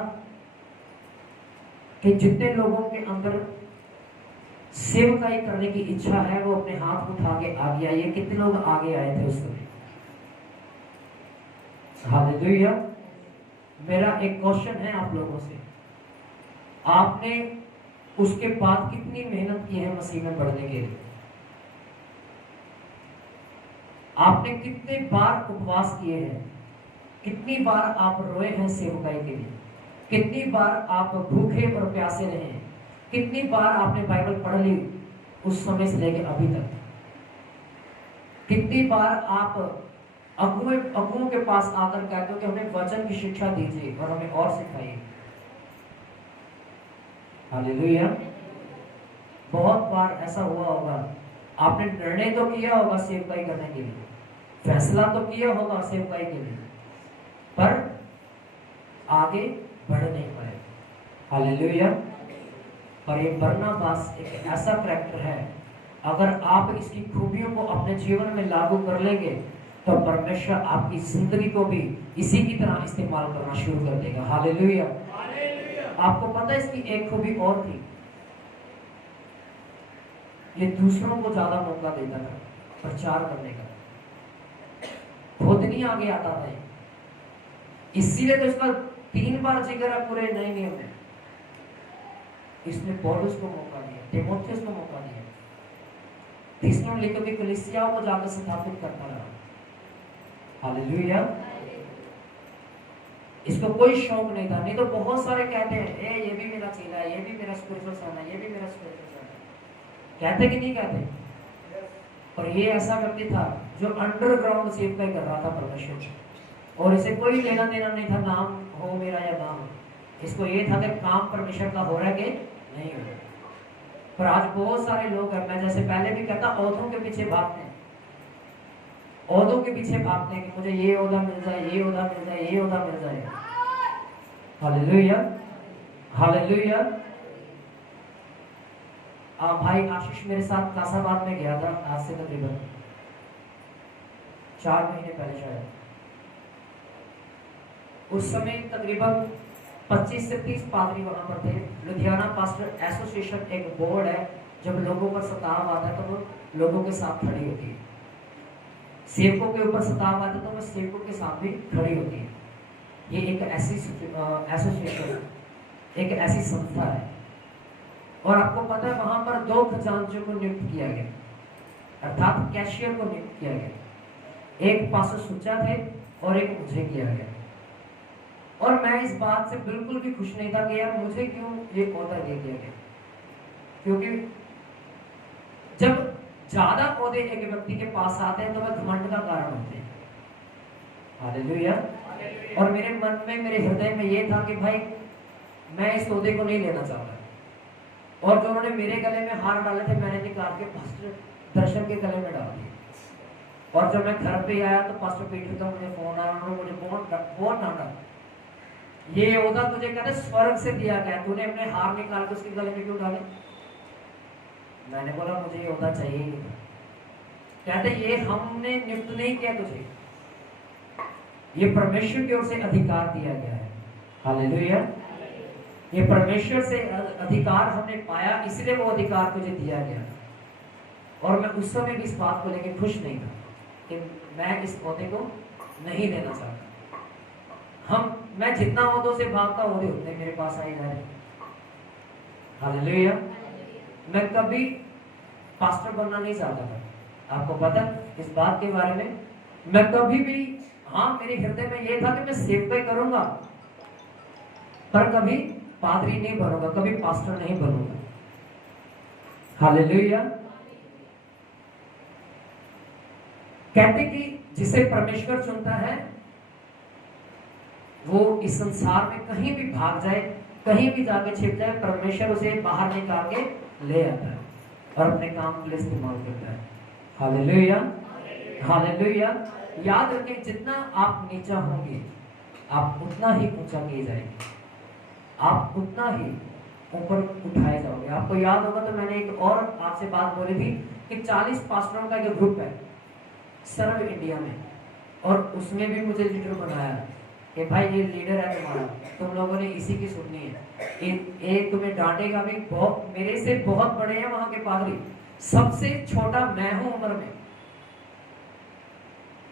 कि जितने लोगों के अंदर सेवकाई करने की इच्छा है वो अपने हाथ उठा के आगे आइए। कितने लोग आगे आए थे उस समय? हालेलुया। मेरा एक क्वेश्चन है आप लोगों से, आपने उसके बाद कितनी मेहनत की है मसीह में बढ़ने के लिए? आपने कितने बार उपवास किए हैं? कितनी बार आप रोए हैं सेवकाई के लिए? कितनी बार आप भूखे और प्यासे रहे हैं? कितनी बार आपने बाइबल पढ़ ली उस समय से लेकर अभी तक? कितनी बार आप अगुओं के पास आकर कहते हो कि हमें वचन की शिक्षा दीजिए और हमें और सिखाइए? हालेलुया। बहुत बार ऐसा हुआ होगा, आपने निर्णय तो किया होगा सेवकाई करने के लिए, फैसला तो किया होगा सेवकाई के लिए, पर आगे बढ़ नहीं पाए। हालेलुया। और ये बरनबास एक ऐसा करैक्टर है, अगर आप इसकी खूबियों को अपने जीवन में लागू कर लेंगे तो परमेश्वर आपकी जिंदगी को भी इसी की तरह इस्तेमाल करना शुरू कर देगा। हालेलुया। आपको पता है इसकी एक खूबी और थी, ये दूसरों को ज्यादा मौका देता था प्रचार करने का, खुद नहीं आगे आता था। इसीलिए तो इसका 3 बार जिक्र है पूरे नए नियम में। इसने पौलुस को मौका दिया, तीमुथियुस को मौका दिया, थिस्सलुनीके की कलीसियाओं को जाकर स्थापित करता रहा। हालेलुया। इसको कोई शौक नहीं था। नहीं तो बहुत सारे कहते हैं ये भी मेरा चेला है, ये भी मेरा स्पिरिचुअल सन है, ये भी मेरा स्पिरिचुअल सन है। कहते कि नहीं कहते? और ये ऐसा व्यक्ति था जो अंडरग्राउंड सेवकाई कर रहा था परमेश्वर से, और इसे कोई लेना देना नहीं था नाम हो मेरा या नाम हो। इसको ये था कि काम परमेश्वर का हो रहा है कि नहीं हो रहा। पर आज बहुत सारे लोग हैं, मैं जैसे पहले भी कहता, ओहदों के पीछे भागते हैं, ओहदों के पीछे भागते हैं कि मुझे ये ओहदा मिल जाए, ये ओहदा मिल जाए, ये ओहदा मिल जाए। Hallelujah, hallelujah. भाई आशीष मेरे साथ कासाबाद में गया था आज से तकरीबन 4 महीने पहले शायद। उस समय तकरीबन 25 से 30 पादरी वहां पर थे। लुधियाना पास्टर एसोसिएशन एक बोर्ड है, जब लोगों पर सताव आता है तो वो लोगों के साथ खड़ी होती है। सेवकों के ऊपर सताव आता है तो वो सेवकों के साथ भी खड़ी होती है। ये एक ऐसी एसोसिएशन, एक ऐसी संस्था है। और आपको पता है वहां पर 2 खजांचियों को नियुक्त किया गया, अर्थात कैशियर को नियुक्त किया गया। एक पास्टर सुच्चा थे और एक मुझे किया गया। और मैं इस बात से बिल्कुल भी खुश नहीं था कि यार मुझे क्यों ये ओहदा दे दिया गया, क्योंकि जब ज्यादा ओहदे एक व्यक्ति के पास आते हैं तो वह घमंड का कारण होते हैं। हालेलुया। और मेरे मन में, मेरे हृदय में ये था कि भाई मैं इस ओहदे को नहीं लेना चाहता। और जो उन्होंने मेरे गले में हार डाले थे मैंने निकाल के पास्टर दर्शन के गले में डाल दिए। और जब मैं घर पे आया तो पास्टर पीटर का मुझे फोन आया, उन्होंने मुझे बहुत डांटा। ये ओहदा तुझे कहते स्वर्ग से दिया गया, तूने अपने हार निकाल के उसके गले में क्यों डाले? मैंने बोला मुझे ये ओहदा चाहिए ही नहीं। कहते ये हमने नियुक्त नहीं किया तुझे, ये परमेश्वर की ओर से अधिकार दिया गया है। हालेलुया। ये परमेश्वर से अधिकार हमने पाया, इसलिए वो अधिकार तुझे दिया गया। और मैं उस समय भी इस बात को लेकर खुश नहीं था कि मैं इस ओहदे को नहीं लेना चाहता। मैं जितना ओहदों से भागता ओहदे उतने मेरे पास आए जा रहे। हालेलुया। मैं कभी पास्टर बनना नहीं चाहता था, आपको पता इस बात के बारे में। मैं कभी भी, हाँ मेरे हृदय में ये था कि मैं सेवकाई करूंगा, पर कभी पादरी नहीं बनूंगा, कभी पास्टर नहीं बनूंगा। हालेलुया। कहते कि जिसे परमेश्वर चुनता है वो इस संसार में कहीं भी भाग जाए, कहीं भी जाके छिप जाए, परमेश्वर उसे बाहर निकाल के ले आता है और अपने काम के लिए इस्तेमाल करता है। Hallelujah, hallelujah. याद रखें जितना आप नीचा होंगे आप उतना ही ऊंचा किए जाएंगे, आप उतना ही ऊपर उठाए जाओगे। आपको याद होगा तो मैंने एक और आपसे बात बोली थी कि 40 पास्टरों का एक ग्रुप है सर्व इंडिया में, और उसमें भी मुझे लीडर बनाया कि भाई ये लीडर है तुम्हारा, तुम लोगों ने इसी की सुननी है। एक तुम्हें डांटेगा भी, बहुत मेरे से बहुत बड़े हैं वहां के पादरी, सबसे छोटा मैं हूं उम्र में,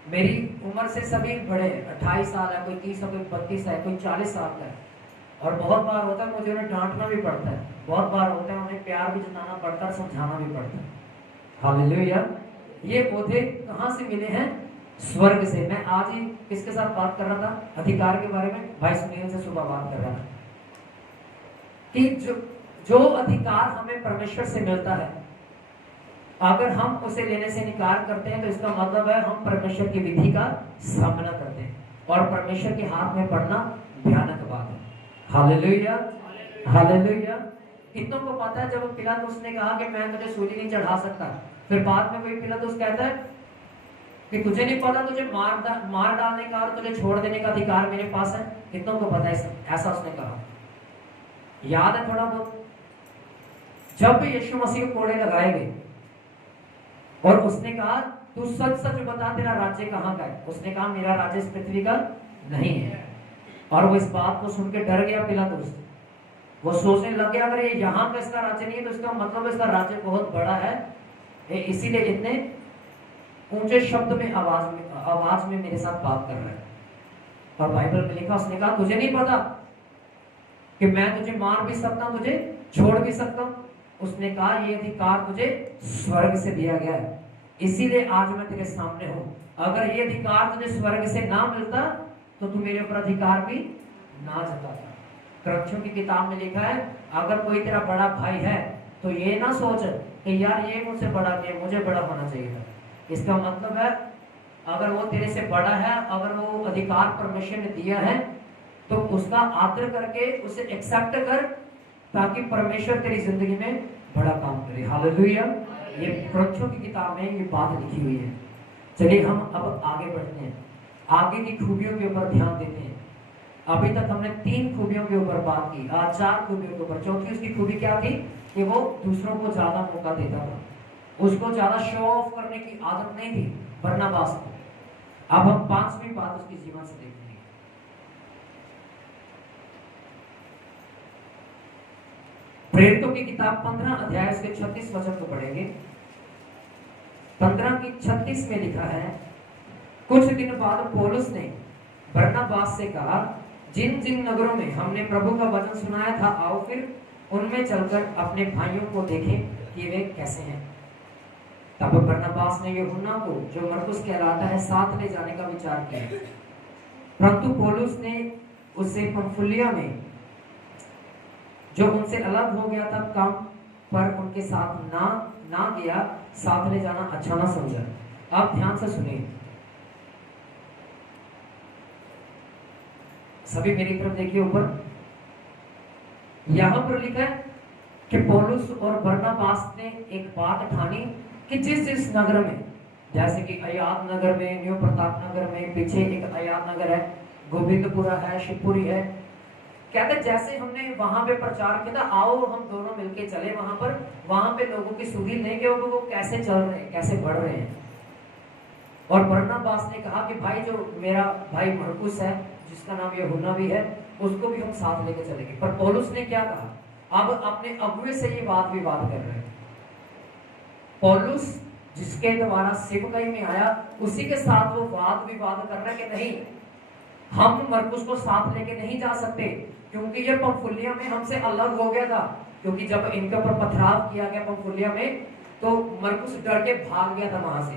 मेरी उम्र से सभी बड़े, 28 साल है, कोई 30 है, कोई 32 है, कोई 40 साल का है। और बहुत बार होता है मुझे उन्हें डांटना भी पड़ता है, बहुत बार होता है उन्हें प्यार भी जताना पड़ता है, समझाना भी पड़ता है। हालेलुया। ये पौधे कहां से मिले हैं? स्वर्ग से। मैं आज ही किसके साथ बात कर रहा था? अधिकार के बारे में भाई सुनील से सुबह बात कर रहा था कि जो अधिकार हमें परमेश्वर से मिलता है, अगर हम उसे लेने से इनकार करते हैं तो इसका मतलब है हम परमेश्वर की विधि का सामना करते हैं, और परमेश्वर के हाथ में पड़ना भयानक बात है। Hallelujah, hallelujah. कितनों को पता है जब पिलातुस ने कहा कि मैं तुझे सूली नहीं चढ़ा सकता, फिर बाद में वही पिलातुस कहता है कि तुझे नहीं पता तुझे मार डालने का और तुझे छोड़ देने का अधिकार मेरे पास है। कितनों को पता है ऐसा उसने कहा? याद है थोड़ा बहुत? जब यीशु मसीह को कोड़े लगाए गए और उसने कहा तू सच सच बता तेरा राज्य कहाँ का है, उसने कहा मेरा राज्य इस पृथ्वी का नहीं है। और वो इस बात को सुन के डर गया पिलातुस, वो सोचने लग गया अगर ये यहाँ का इसका राज्य नहीं है तो इसका मतलब इसका राज्य बहुत बड़ा है, इसीलिए इतने ऊंचे शब्द में आवाज में मेरे साथ बात कर रहा है। और बाइबल में लिखा, उसने कहा तुझे नहीं पता कि मैं तुझे मार भी सकता हूं, तुझे छोड़ भी सकता हूं? उसने कहा ये अधिकार तुझे स्वर्ग से दिया गया है, इसीलिए आज मैं तेरे सामने हूं। अगर ये अधिकार तुझे स्वर्ग से ना मिलता तो तू मेरे ऊपर अधिकार भी ना जताता। क्रक्षों की किताब में लिखा है, अगर कोई तेरा बड़ा भाई है तो ये ना सोच कि यार ये मुझसे बड़ा है, मुझे बड़ा होना चाहिए था। इसका मतलब है अगर वो तेरे से बड़ा है, अगर वो अधिकार परमेश्वर ने दिया है तो उसका आदर करके उसे एक्सेप्ट कर, ताकि परमेश्वर तेरी जिंदगी में बड़ा काम करे। हालेलुया। ये क्रक्षों की किताब में ये बात लिखी हुई है। चलिए हम अब आगे बढ़ते हैं, आगे की खूबियों के ऊपर ध्यान देते हैं। अभी तक हमने 3 खूबियों के ऊपर बात की, आज 4 खूबियों के ऊपर। चौथी उसकी खूबी क्या थी कि वो दूसरों को ज्यादा मौका देता था, उसको ज्यादा शो ऑफ करने की आदत नहीं थी बरनबास को। अब हम 5वीं बात उसके जीवन से देखेंगे। प्रेरितों की किताब 15 अध्याय उसके 36 वचन को पढ़ेंगे। 15 की 36 में लिखा है, कुछ दिन बाद पौलुस ने बरनबास से कहा, जिन जिन नगरों में हमने प्रभु का वचन सुनाया था, आओ फिर उनमें चलकर अपने भाइयों को देखें कि वे कैसे हैं। तब बरनबास ने यूहन्ना को, जो मरकुस कहलाता है, साथ ले जाने का विचार किया, परंतु पौलुस ने उसे पंफुलिया में, जो उनसे अलग हो गया था, काम पर उनके साथ ना गया, साथ ले जाना अच्छा ना समझा। आप ध्यान से सुनिए, सभी मेरी तरफ देखिए ऊपर। यहां पर लिखा है कि पौलुस और बरनबास ने एक बात ठानी कि जिस जिस नगर में, जैसे कि अयाद नगर में, न्यू प्रताप नगर में, पीछे एक अयाद नगर है, गोविंदपुरा है, शिवपुरी है, कहते जैसे हमने वहां पे प्रचार किया था, आओ हम दोनों मिलके चले वहां पे लोगों की सुधि लेंगे और वो कैसे चल रहे हैं, कैसे बढ़ रहे हैं। और बरनबास ने कहा कि भाई, जो मेरा भाई मरकुस है, जिसका नाम यूहन्ना भी है, उसको भी हम साथ लेके चलेंगे। पर पौलुस ने क्या कहा, अब अपने अगुवे से ये वाद विवाद कर रहे हैं। पौलुस जिसके द्वारा सेवकाई में आया, उसी के साथ वो वाद विवाद कर रहे हैं कि नहीं, हम मरकुस को साथ लेके नहीं जा सकते, क्योंकि ये पंफुलिया में हमसे अलग हो गया था। क्योंकि जब इनके ऊपर पथराव किया गया पंफुलिया में, तो मरकुस डर के भाग गया था वहां से।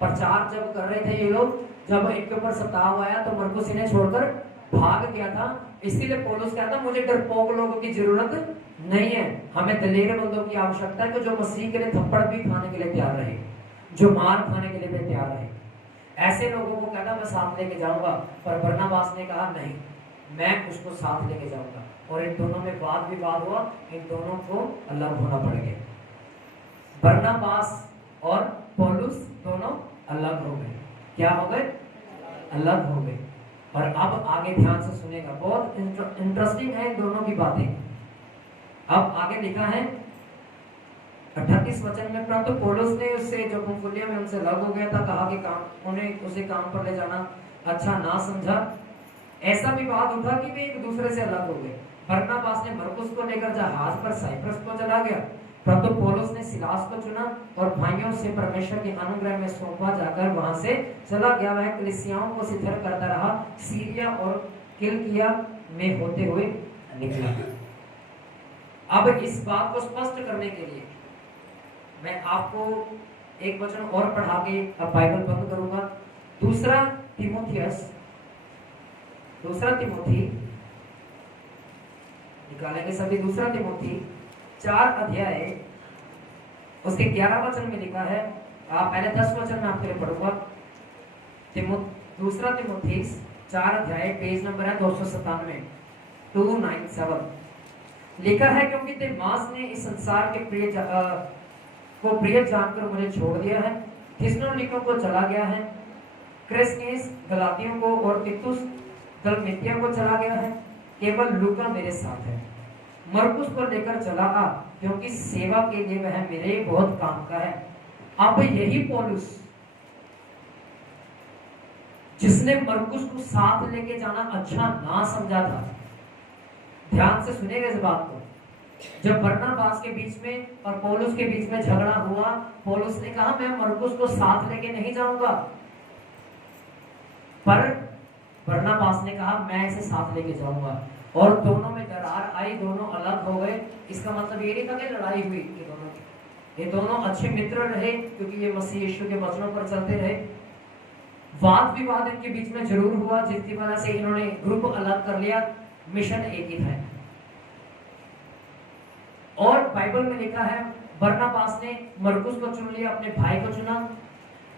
प्रचार जब कर रहे थे ये लोग, जब इनके ऊपर सताव आया तो मरकुस इन्हें छोड़कर भाग गया था। इसीलिए पौलुस कहता, मुझे डरपोक लोगों की जरूरत नहीं है, हमें दलेर बंदों की आवश्यकता है, कि जो मसीह के लिए थप्पड़ भी खाने के लिए तैयार रहे, जो मार खाने के लिए भी तैयार रहे। ऐसे लोगों को कहता मैं साथ लेके जाऊंगा। पर बरनबास ने कहा नहीं, मैं उसको साथ लेके जाऊंगा। और इन दोनों में वाद विवाद हुआ, इन दोनों को अलग होना पड़ गया। बरनबास और पौलुस दोनों अलग हो गए। क्या हो गए? अलग हो गए। और अब आगे ध्यान से सुनेगा, बहुत इंटरेस्टिंग है इन दोनों की बातें। अब आगे लिखा है 38 वचन में, परंतु पौलुस ने उससे, जो पंफुलिया में उनसे अलग हो गया था, कहा कि उन्हें उसे काम पर ले जाना अच्छा ना समझा। ऐसा विवाद उठा कि वे एक दूसरे से अलग हो गए। बरनबास ने मरकुस को लेकर जहाज पर साइप्रस को चला गया, परंतु पौलुस ने सिलास को चुना और भाइयों से परमेश्वर के अनुग्रह में सौंपा जाकर वहां से चला गया। वह कलीसियाओं को सिद्धर करता रहा, सीरिया और किलकिया में होते हुए निकला। अब इस बात को स्पष्ट करने के लिए मैं आपको एक वचन और पढ़ा के अब बाइबल बंद करूंगा। दूसरा तिमोथी निकालेंगे सभी। दूसरा तिमोथी 4 अध्याय उसके 11 वचन में लिखा है। आप पहले 10 वचन में आपके लिए पढ़ूंगा। दूसरा तिमोथी 4 अध्याय, पेज नंबर है 297, 297। लिखा है, क्योंकि देमास ने इस संसार के प्रिय जानकर मुझे छोड़ दिया है, थिस्सलुनीकियों को चला गया है, क्रेसकेंस गलातियों को और तीतुस दलमेतिया को चला गया है, केवल लूका मेरे साथ है। मरकुस को लेकर चला आ, क्योंकि सेवा के लिए वह मेरे बहुत काम का है। अब यही पौलुस जिसने मरकुस को साथ लेके जाना अच्छा ना समझा था, ध्यान से सुनिएगा इस बात को। जब बरनबास के बीच में और पौलुस के बीच में झगड़ा हुआ, पौलुस ने कहा मैं मरकुस को साथ लेके नहीं जाऊंगा, पर बरनबास ने कहा मैं इसे साथ लेके जाऊंगा। और दोनों में दरार आई, दोनों अलग हो गए। इसका मतलब ये नहीं था कि लड़ाई हुई, ये दोनों अच्छे मित्र रहे, क्योंकि ये मसीह यीशु के वचनों पर चलते रहे। वाद विवाद इनके बीच में जरूर हुआ, जिसकी वजह से इन्होंने ग्रुप अलग कर लिया, मिशन एक ही था। और बाइबल में लिखा है बरनबास ने मरकुस को चुन लिया, अपने भाई को चुना,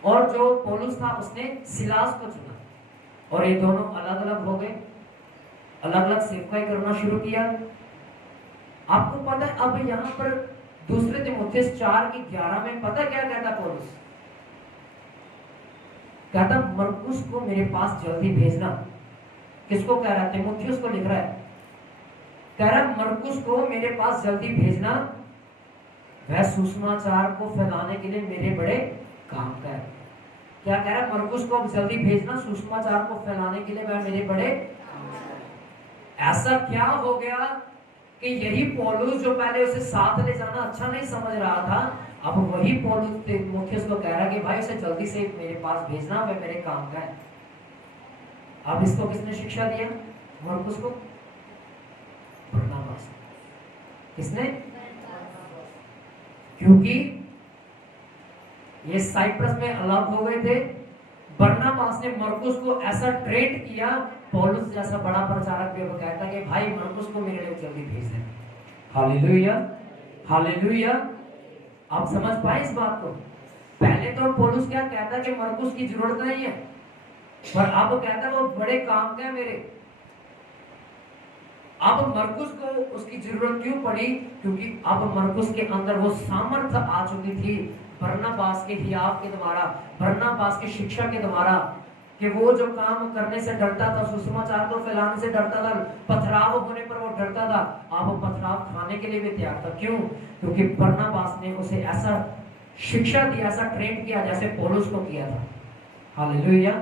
और जो पौलुस था उसने सिलास को चुना, और ये दोनों अलग अलग हो गए, अलग अलग सेवकाई करना शुरू किया। आपको पता है अब यहाँ पर दूसरे तीमुथियुस 4:11 में पता क्या कहता पौलुस? कहता मरकुस को मेरे पास जल्दी भेजना। किसको कह रहा है? तीमुथियुस को लिख रहा है, कह रहा मरकुस को मेरे पास जल्दी भेजना, वह सुसमाचार को फैलाने के लिए मेरे बड़े काम का है। क्या कह रहा है? मरकुस को जल्दी भेजना, सुसमाचार को फैलाने के लिए वह मेरे बड़े काम का है। ऐसा क्या हो गया कि यही पौलुस जो पहले उसे साथ ले जाना अच्छा नहीं समझ रहा था, अब वही पौलुस तीमुथियुस को कह रहा कि भाई उसे जल्दी से मेरे पास भेजना, वह मेरे काम का है। अब इसको किसने शिक्षा दिया? मरकुस को? बरनबास। किसने? क्योंकि ये साइप्रस में अलग हो गए थे। बरनबास ने मरकुस को ऐसा ट्रेन किया, पौलुस जैसा बड़ा प्रचारक भी वो कहता कि भाई मरकुस को मेरे लिए जल्दी भेज दे। Hallelujah, hallelujah. आप समझ पाए इस बात को? पहले तो पौलुस क्या कहता कि मरकुस की जरूरत नहीं है, पर अब कहता वो बड़े काम का है मेरे। अब मरकुस को उसकी जरूरत क्यों पड़ी? क्योंकि अब मरकुस के अंदर वो सामर्थ्य आ चुकी थी बरनबास के हियाव के द्वारा, बरनबास की शिक्षा के द्वारा, कि वो जो काम करने से डरता था, सुसमाचार को फैलाने से डरता था, पथराव होने पर वो डरता था, अब वो पथराव खाने के लिए भी तैयार था। क्यों? क्योंकि बरनबास ने उसे ऐसा शिक्षा दी, ऐसा ट्रेन किया जैसे पौलुस को किया था। हालेलुया।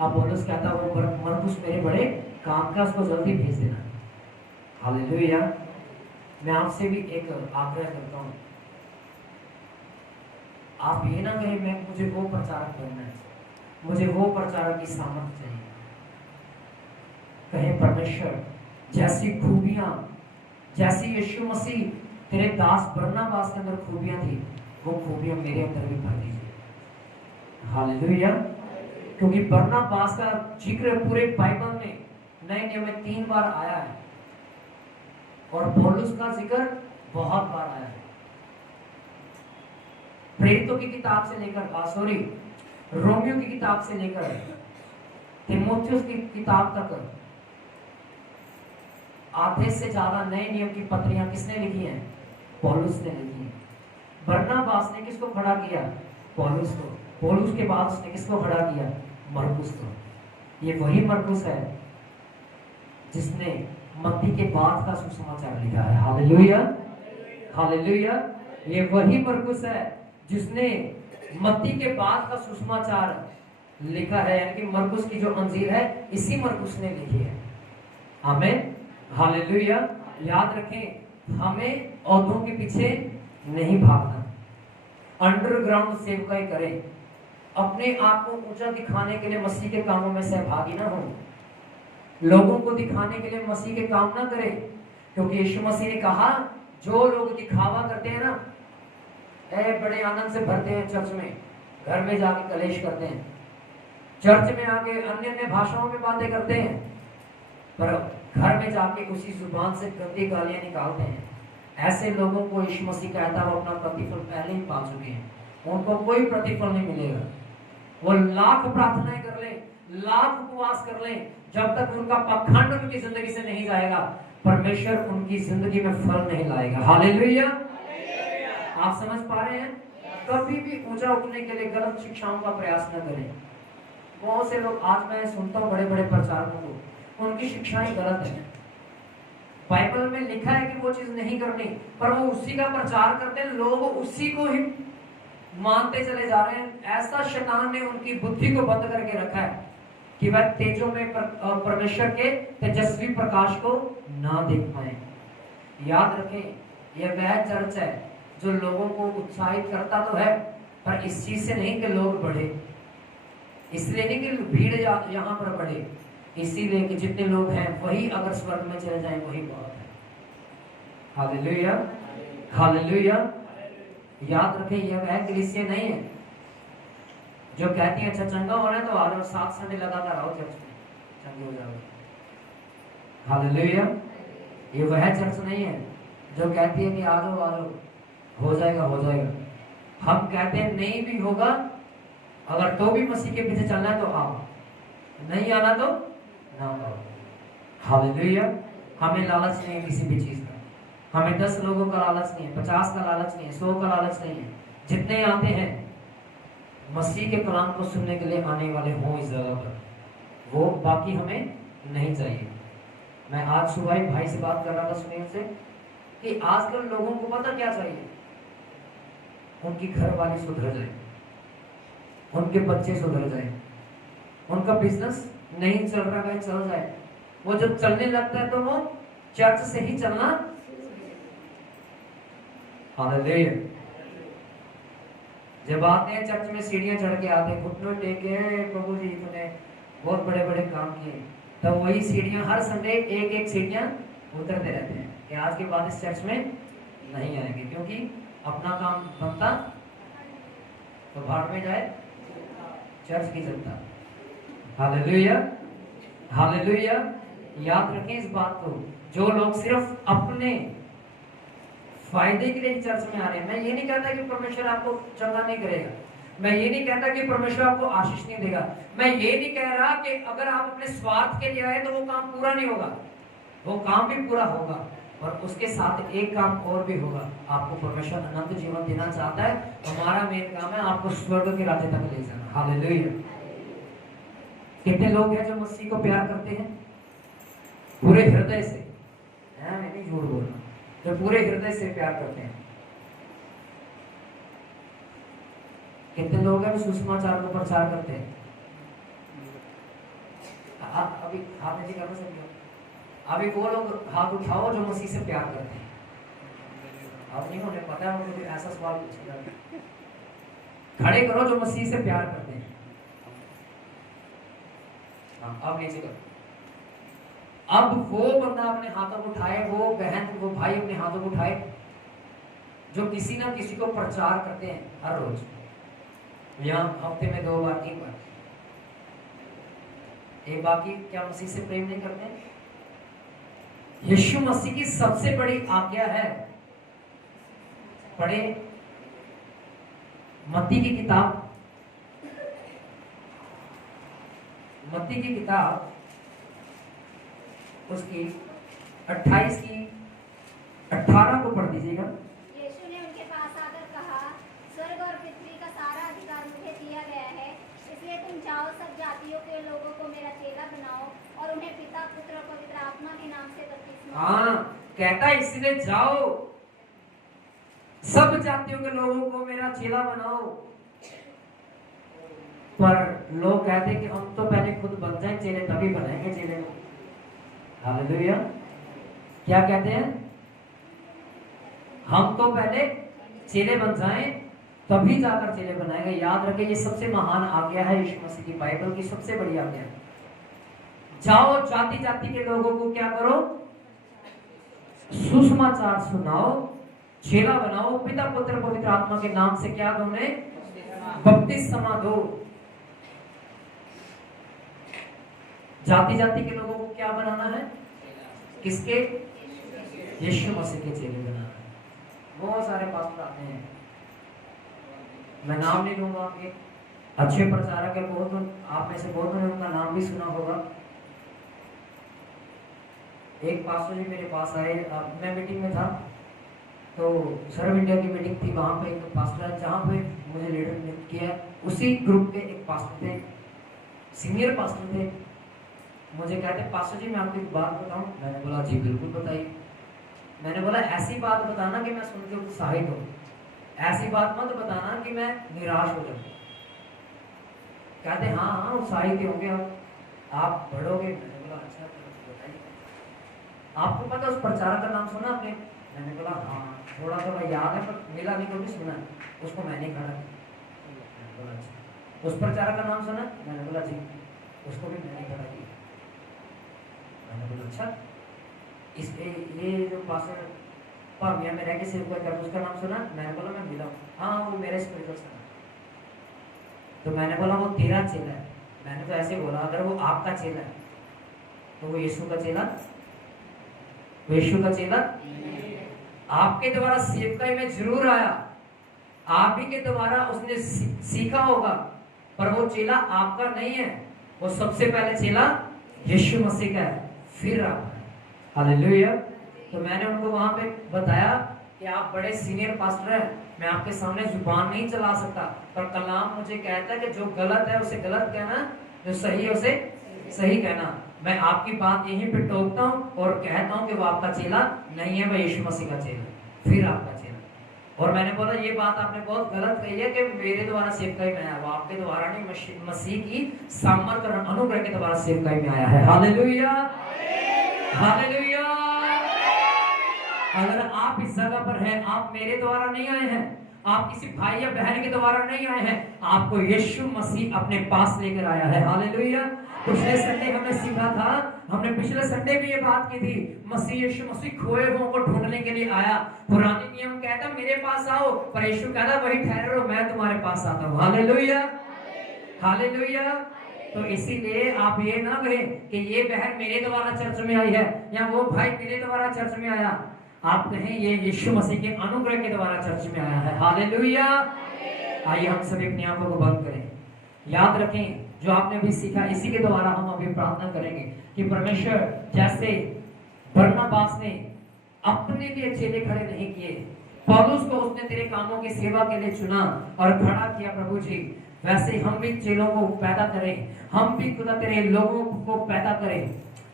अब पौलुस कहता वो मरकुस मेरे बड़े काम का, उसको जल्दी भेज देना। हालेलुया। मैं आपसे भी एक आग्रह करता हूँ, आप ये ना कहें मैं मुझे वो प्रचारक बनना है, मुझे वो प्रचारक की सामर्थ्य चाहिए। कहें परमेश्वर जैसी खूबियां, जैसी यीशु मसीह तेरे दास बरनबास के अंदर खूबियां थी, वो खूबियां मेरे अंदर भी भर दीजिए। हालेलुया। क्योंकि बरनबास का जिक्र पूरे बाइबल में नए नियम में 3 बार आया है, और पौलुस का जिक्र बहुत बार आया है। प्रेरितों की किताब से लेकर रोमियो की किताब से लेकर तीमुथियुस की किताब तक आधे से ज्यादा नए नियम की पत्रियां किसने लिखी हैं? पौलुस ने लिखी है। बरनबास ने किसको खड़ा किया? पौलुस को। पौलुस के बाद उसने किसको खड़ा किया? मरकुस को। ये वही मरकुस है जिसने मत्ती के बाद का सुसमाचार लिखा है। Hallelujah, hallelujah. ये वही मरकुस है जिसने मत्ती के बाद का सुसमाचार लिखा है, यानी कि मरकुस की जो अंजील है इसी मरकुस ने लिखी है। आमीन, हालेलुया। याद रखें, हमें औहदों के पीछे नहीं भागना, अंडरग्राउंड सेवकाई करें, अपने आप को ऊंचा दिखाने के लिए मसीह के कामों में सहभागी ना हो, लोगों को दिखाने के लिए मसीह के काम ना करें। क्योंकि यीशु मसीह ने कहा जो लोग दिखावा करते हैं ना, बड़े आनंद से भरते हैं चर्च में, घर में जाके कलेश करते हैं, चर्च में आके अन्य अन्य भाषाओं में बातें करते हैं, पर घर में जाके उसी जुबान से गंदी गालियां निकालते हैं। ऐसे लोगों को यीशु मसीह कहता है वो अपना प्रतिफल पहले ही पा चुके हैं, उनको कोई प्रतिफल नहीं मिलेगा। वो लाख प्रार्थनाएं कर लें, लाख उपवास कर लें, जब तक उनका पखंड उनकी जिंदगी से नहीं जाएगा, परमेश्वर उनकी जिंदगी में फल नहीं लाएगा। हालेलुया। आप समझ पा रहे हैं? कभी भी ऊंचा उठने के लिए गलत शिक्षाओं का प्रयास न करें। बहुत से लोग, आज मैं सुनता हूँ बड़े बड़े प्रचारकों को, उनकी शिक्षाएं गलत है। बाइबल में लिखा है कि वो चीज नहीं करनी, पर वो उसी का प्रचार करते हैं, लोग उसी को ही मानते चले जा रहे हैं। ऐसा शैतान ने उनकी बुद्धि को बंद करके रखा है कि वह तेजों में परमेश्वर के तेजस्वी प्रकाश को ना देख पाए। याद रखें, यह वह चर्च है जो लोगों को उत्साहित करता तो है, पर इस चीज से नहीं कि लोग बढ़े, इसलिए नहीं कि भीड़ यहाँ पर बढ़े, इसीलिए कि जितने लोग हैं वही अगर स्वर्ग में चले जाएं वही बहुत है। Hallelujah, hallelujah. याद रखें, यह वह कलीसिया नहीं है जो कहती है अच्छा चंगा होना है तो आ जाओ, 7 संडे लगातार आओ चर्च में, चंगे हो जाओगे। हालेलुया। ये वह चर्च नहीं है जो कहती है कि आ जाओ हो जाएगा हो जाएगा। हम कहते हैं नहीं भी होगा, अगर तो भी मसीह के पीछे चलना है तो आओ, नहीं आना तो ना आओ। हालेलुया। हमें लालच नहीं है किसी भी चीज का, हमें 10 लोगों का लालच नहीं है, 50 का लालच नहीं है, 100 का लालच नहीं है। जितने आते हैं मसीह के कलाम को सुनने के लिए आने वाले हों इस जगह पर, वो बाकी हमें नहीं चाहिए। मैं आज सुबह ही भाई से बात कर रहा था सुनील से कि आजकल लोगों को पता क्या चाहिए, उनकी घर वाली सुधर जाए, उनके बच्चे सुधर जाए, उनका बिजनेस नहीं चल रहा है चल जाए। वो जब चलने लगता है तो वो चर्च से ही चलना। हालेलुया। जब आते हैं चर्च में सीढ़ियां चढ़ के आते हैं, घुटनों टेके, प्रभु जी तूने बहुत बड़े बड़े काम किए, तो वही सीढ़ियां हर संडे एक एक सीढ़ियां उतरते रहते हैं कि आज के बाद इस चर्च में नहीं आएंगे, क्योंकि अपना काम बनता तो भाड़ में जाए चर्च की जनता। Hallelujah, hallelujah. याद रखें इस बात को, जो लोग सिर्फ अपने फायदे के लिए चर्च में आ रहे हैं, मैं ये नहीं कहता कि परमेश्वर आपको चंगा नहीं करेगा, मैं ये नहीं कहता कि परमेश्वर आपको आशीष नहीं देगा, मैं ये नहीं कह रहा कि अगर आप अपने स्वार्थ के लिए आए तो वो काम पूरा नहीं होगा, वो काम भी पूरा होगा, और उसके साथ एक काम और भी होगा। आपको परमेश्वर अनंत जीवन देना चाहता है, हमारा मेन काम है आपको स्वर्ग के राज्य तक ले जाना। हालेलुया। कितने लोग हैं जो मसीह को प्यार करते हैं पूरे हृदय से, मैं नहीं झूठ बोल रहा, जो पूरे हृदय से प्यार करते हैं। कितने लोग हैं सुसमाचार को प्रचार करते हैं। अभी हाथ नहीं कर सकते, अभी वो लोग हाथ उठाओ जो मसीह से प्यार करते हैं। अब नहीं होने पता है मुझे, ऐसा सवाल पूछेगा, खड़े करो जो मसीह से प्यार करते हैं। हाँ, अब नीचे करो। अब वो बंदा अपने हाथों को उठाए, वो बहन वो भाई अपने हाथों को उठाए जो किसी ना किसी को प्रचार करते हैं हर रोज, यहाँ हफ्ते में 2 बार 3 बार। एक बाकी क्या मसीह से प्रेम नहीं करते? यीशु मसीह की सबसे बड़ी आज्ञा है, पढ़े मत्ती की किताब, मत्ती की किताब उसकी 28 की 18 को पढ़ दीजिएगा। यीशु ने उनके पास आकर कहा, स्वर्ग और पृथ्वी का सारा अधिकार मुझे दिया गया है, इसलिए तुम जाओ, सब जातियों के लोगों को मेरा चेला बनाओ और उन्हें पिता पुत्र और पवित्र आत्मा के नाम से बपतिस्मा दो। हाँ, कहता है इसलिए जाओ, सब जातियों के लोगों को मेरा चेला बनाओ। पर लोग कहते कि हम तो पहले खुद बन जाए चेले, तभी बनाएंगे चेले को। हालेलुया। क्या कहते हैं? हम तो पहले चेले बन जाएं तभी जाकर चेले बनाएंगे। याद रखें, ये सबसे महान आज्ञा है यीशु मसीह की, बाइबल की सबसे बड़ी आज्ञा। जाओ, जाति जाति के लोगों को क्या करो? सुसमाचार सुनाओ, चेला बनाओ, पिता पुत्र पवित्र आत्मा के नाम से क्या दो? बपतिस्मा दो। जाति जाति के लोगों को क्या बनाना है? किसके? यीशु मसीह के चेले बनाना है। बहुत सारे पास्टर आते हैं, मैं नाम नहीं लूंगा, आपके अच्छे प्रचारक है, बहुत आप में से बहुत ने उनका नाम भी सुना होगा। एक पास्टर जी मेरे पास आए, मैं मीटिंग में था, तो सर्व इंडिया की मीटिंग थी, वहां पे एक पास्टर है जहाँ पे मुझे लीडर नियुक्त किया, उसी ग्रुप के एक पास्टर थे, सीनियर पास्टर थे। मुझे कहते पास्टर जी मैं आपको एक बात बताऊं। मैंने बोला जी बिल्कुल बताइए। मैंने बोला ऐसी बात बताना कि मैं सुन के उत्साहित हूँ, ऐसी बात मत बताना कि मैं निराश हो जाऊँ। कहते हाँ हाँ उत्साहित होंगे आप। आप बढ़ोगे। मैंने बोला अच्छा तो बताइए। आपको पता उस प्रचारक का नाम सुना आपने? मैंने बोला हाँ थोड़ा थोड़ा याद है पर मिला नहीं कभी सुना है। उसको मैंने खड़ा किया। मैंने बोला अच्छा। उस प्रचारक का नाम सुना? मैंने बोला जी। उसको भी मैंने खड़ा किया। मैंने बोला अच्छा ये जो पास्टर पामिया में रह के सेवक करता उसका नाम सुना? मैंने बोला मैं मिला हूँ। हाँ वो मेरे स्पिरिचुअल सन है। तो मैंने बोला वो तेरा चेला है। मैंने तो ऐसे बोला अगर वो आपका चेला है तो वो यीशु का चेला, वो यीशु का चेला आपके द्वारा सेवकाई में जरूर आया, आप ही के द्वारा उसने सीखा होगा, पर वो चेला आपका नहीं है। वो सबसे पहले चेला यीशु मसीह का है, फिर आप। हालेलुया। तो मैंने उनको वहां पे बताया कि आप बड़े सीनियर पास्टर हैं, मैं आपके सामने जुबान नहीं चला सकता, पर कलाम मुझे कहता है कि जो गलत है उसे गलत कहना, जो सही है उसे सही कहना। मैं आपकी बात यहीं पे टोकता हूँ और कहता हूँ कि वो आपका चेला नहीं है, वो यीशु मसीह का चेला, फिर आपका चेला। और मैंने बोला ये बात आपने बहुत गलत कही है कि मेरे द्वारा सेवकाई में आया, वो आपके द्वारा नहीं, मसीह की सामर्थ और अनुग्रह के द्वारा सेवकाई में आया है। Hallelujah, hallelujah. अगर आप इस जगह पर हैं, आप मेरे द्वारा नहीं आए हैं, आप किसी भाई या बहन के द्वारा नहीं आए हैं, आपको यीशु मसीह अपने पास लेकर आया है। हालेलुया। पिछले संडे हमने सीखा था, हमने पिछले संडे भी ये बात की थी, मसीह यीशु मसीह खोए हुओं को ढूंढने के लिए आया। पुराने नियम कहता मेरे पास आओ, पर यीशु कहता वही ठहरे रहो, मैं तुम्हारे पास आता हूँ। Hallelujah, hallelujah. तो इसीलिए आप ये ना कहें कि ये बहन मेरे द्वारा चर्च में आई है या वो भाई मेरे द्वारा चर्च में आया, आप कहें ये यीशु मसीह के अनुग्रह के द्वारा चर्च में आया है। हालेलुया। आइए हम सभी अपनी आंखों को बंद करें, याद रखें जो आपने अभी सीखा, इसी के द्वारा हम अभी प्रार्थना करेंगे कि परमेश्वर जैसे बरनबास ने अपने लिए चेले खड़े नहीं किए, पौलुस को उसने तेरे कामों की सेवा के लिए चुना और खड़ा किया प्रभु जी, वैसे हम भी चेलों को पैदा करें, हम भी खुदा तेरे लोगों को पैदा करें।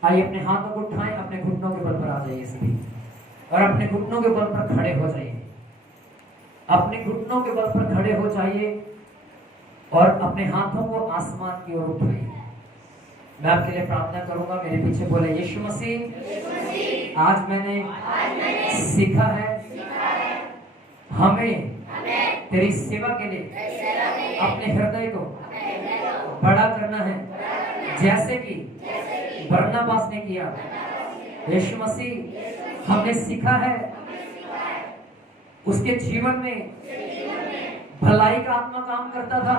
आइए अपने हाथों को उठाएं, अपने घुटनों के बल पर आ जाइए सभी, और अपने घुटनों के बल पर खड़े हो जाइए, अपने घुटनों के बल पर खड़े हो जाइए और अपने हाथों को आसमान की ओर उठाइए। मैं आपके लिए प्रार्थना करूंगा, मेरे पीछे बोले यीशु मसीह, आज मैंने सीखा है हमें तेरी सेवा के लिए अपने हृदय को बड़ा करना है, जैसे कि बरनबास ने किया। यीशु मसीह हमने सीखा है उसके जीवन में भलाई का आत्मा काम करता था,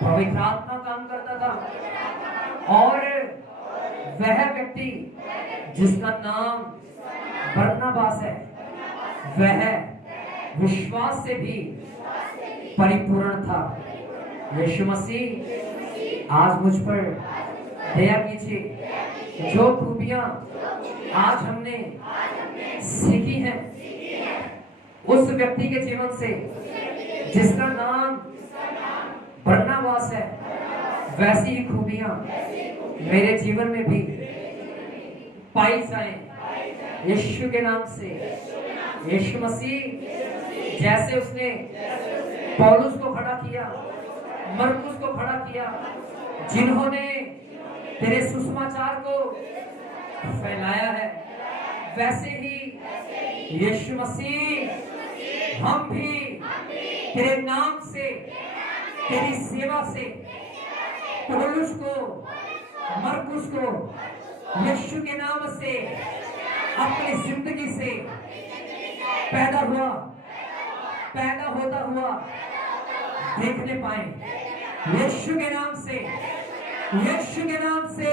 पवित्र आत्मा काम करता था, और वह व्यक्ति जिसका नाम बरनबास है वह विश्वास से भी परिपूर्ण था। यीशु मसीह आज मुझ पर दया कीजिए, जो खूबियां आज हमने सीखी हैं उस व्यक्ति के जीवन से जिसका नाम बरनबास है, वैसी ही खूबियां मेरे जीवन में भी पाई जाएं यीशु के नाम से। यीशु मसीह जैसे उसने पौलुस को खड़ा किया, मरकुस को खड़ा किया, जिन्होंने तेरे सुसमाचार को फैलाया है, वैसे ही यीशु मसीह हम भी तेरे नाम से, तेरी सेवा से पौलुस को, मरकुस को यीशु के नाम से अपनी जिंदगी से पैदा होता हुआ देखने पाए। यीशु के नाम से, यीशु के नाम से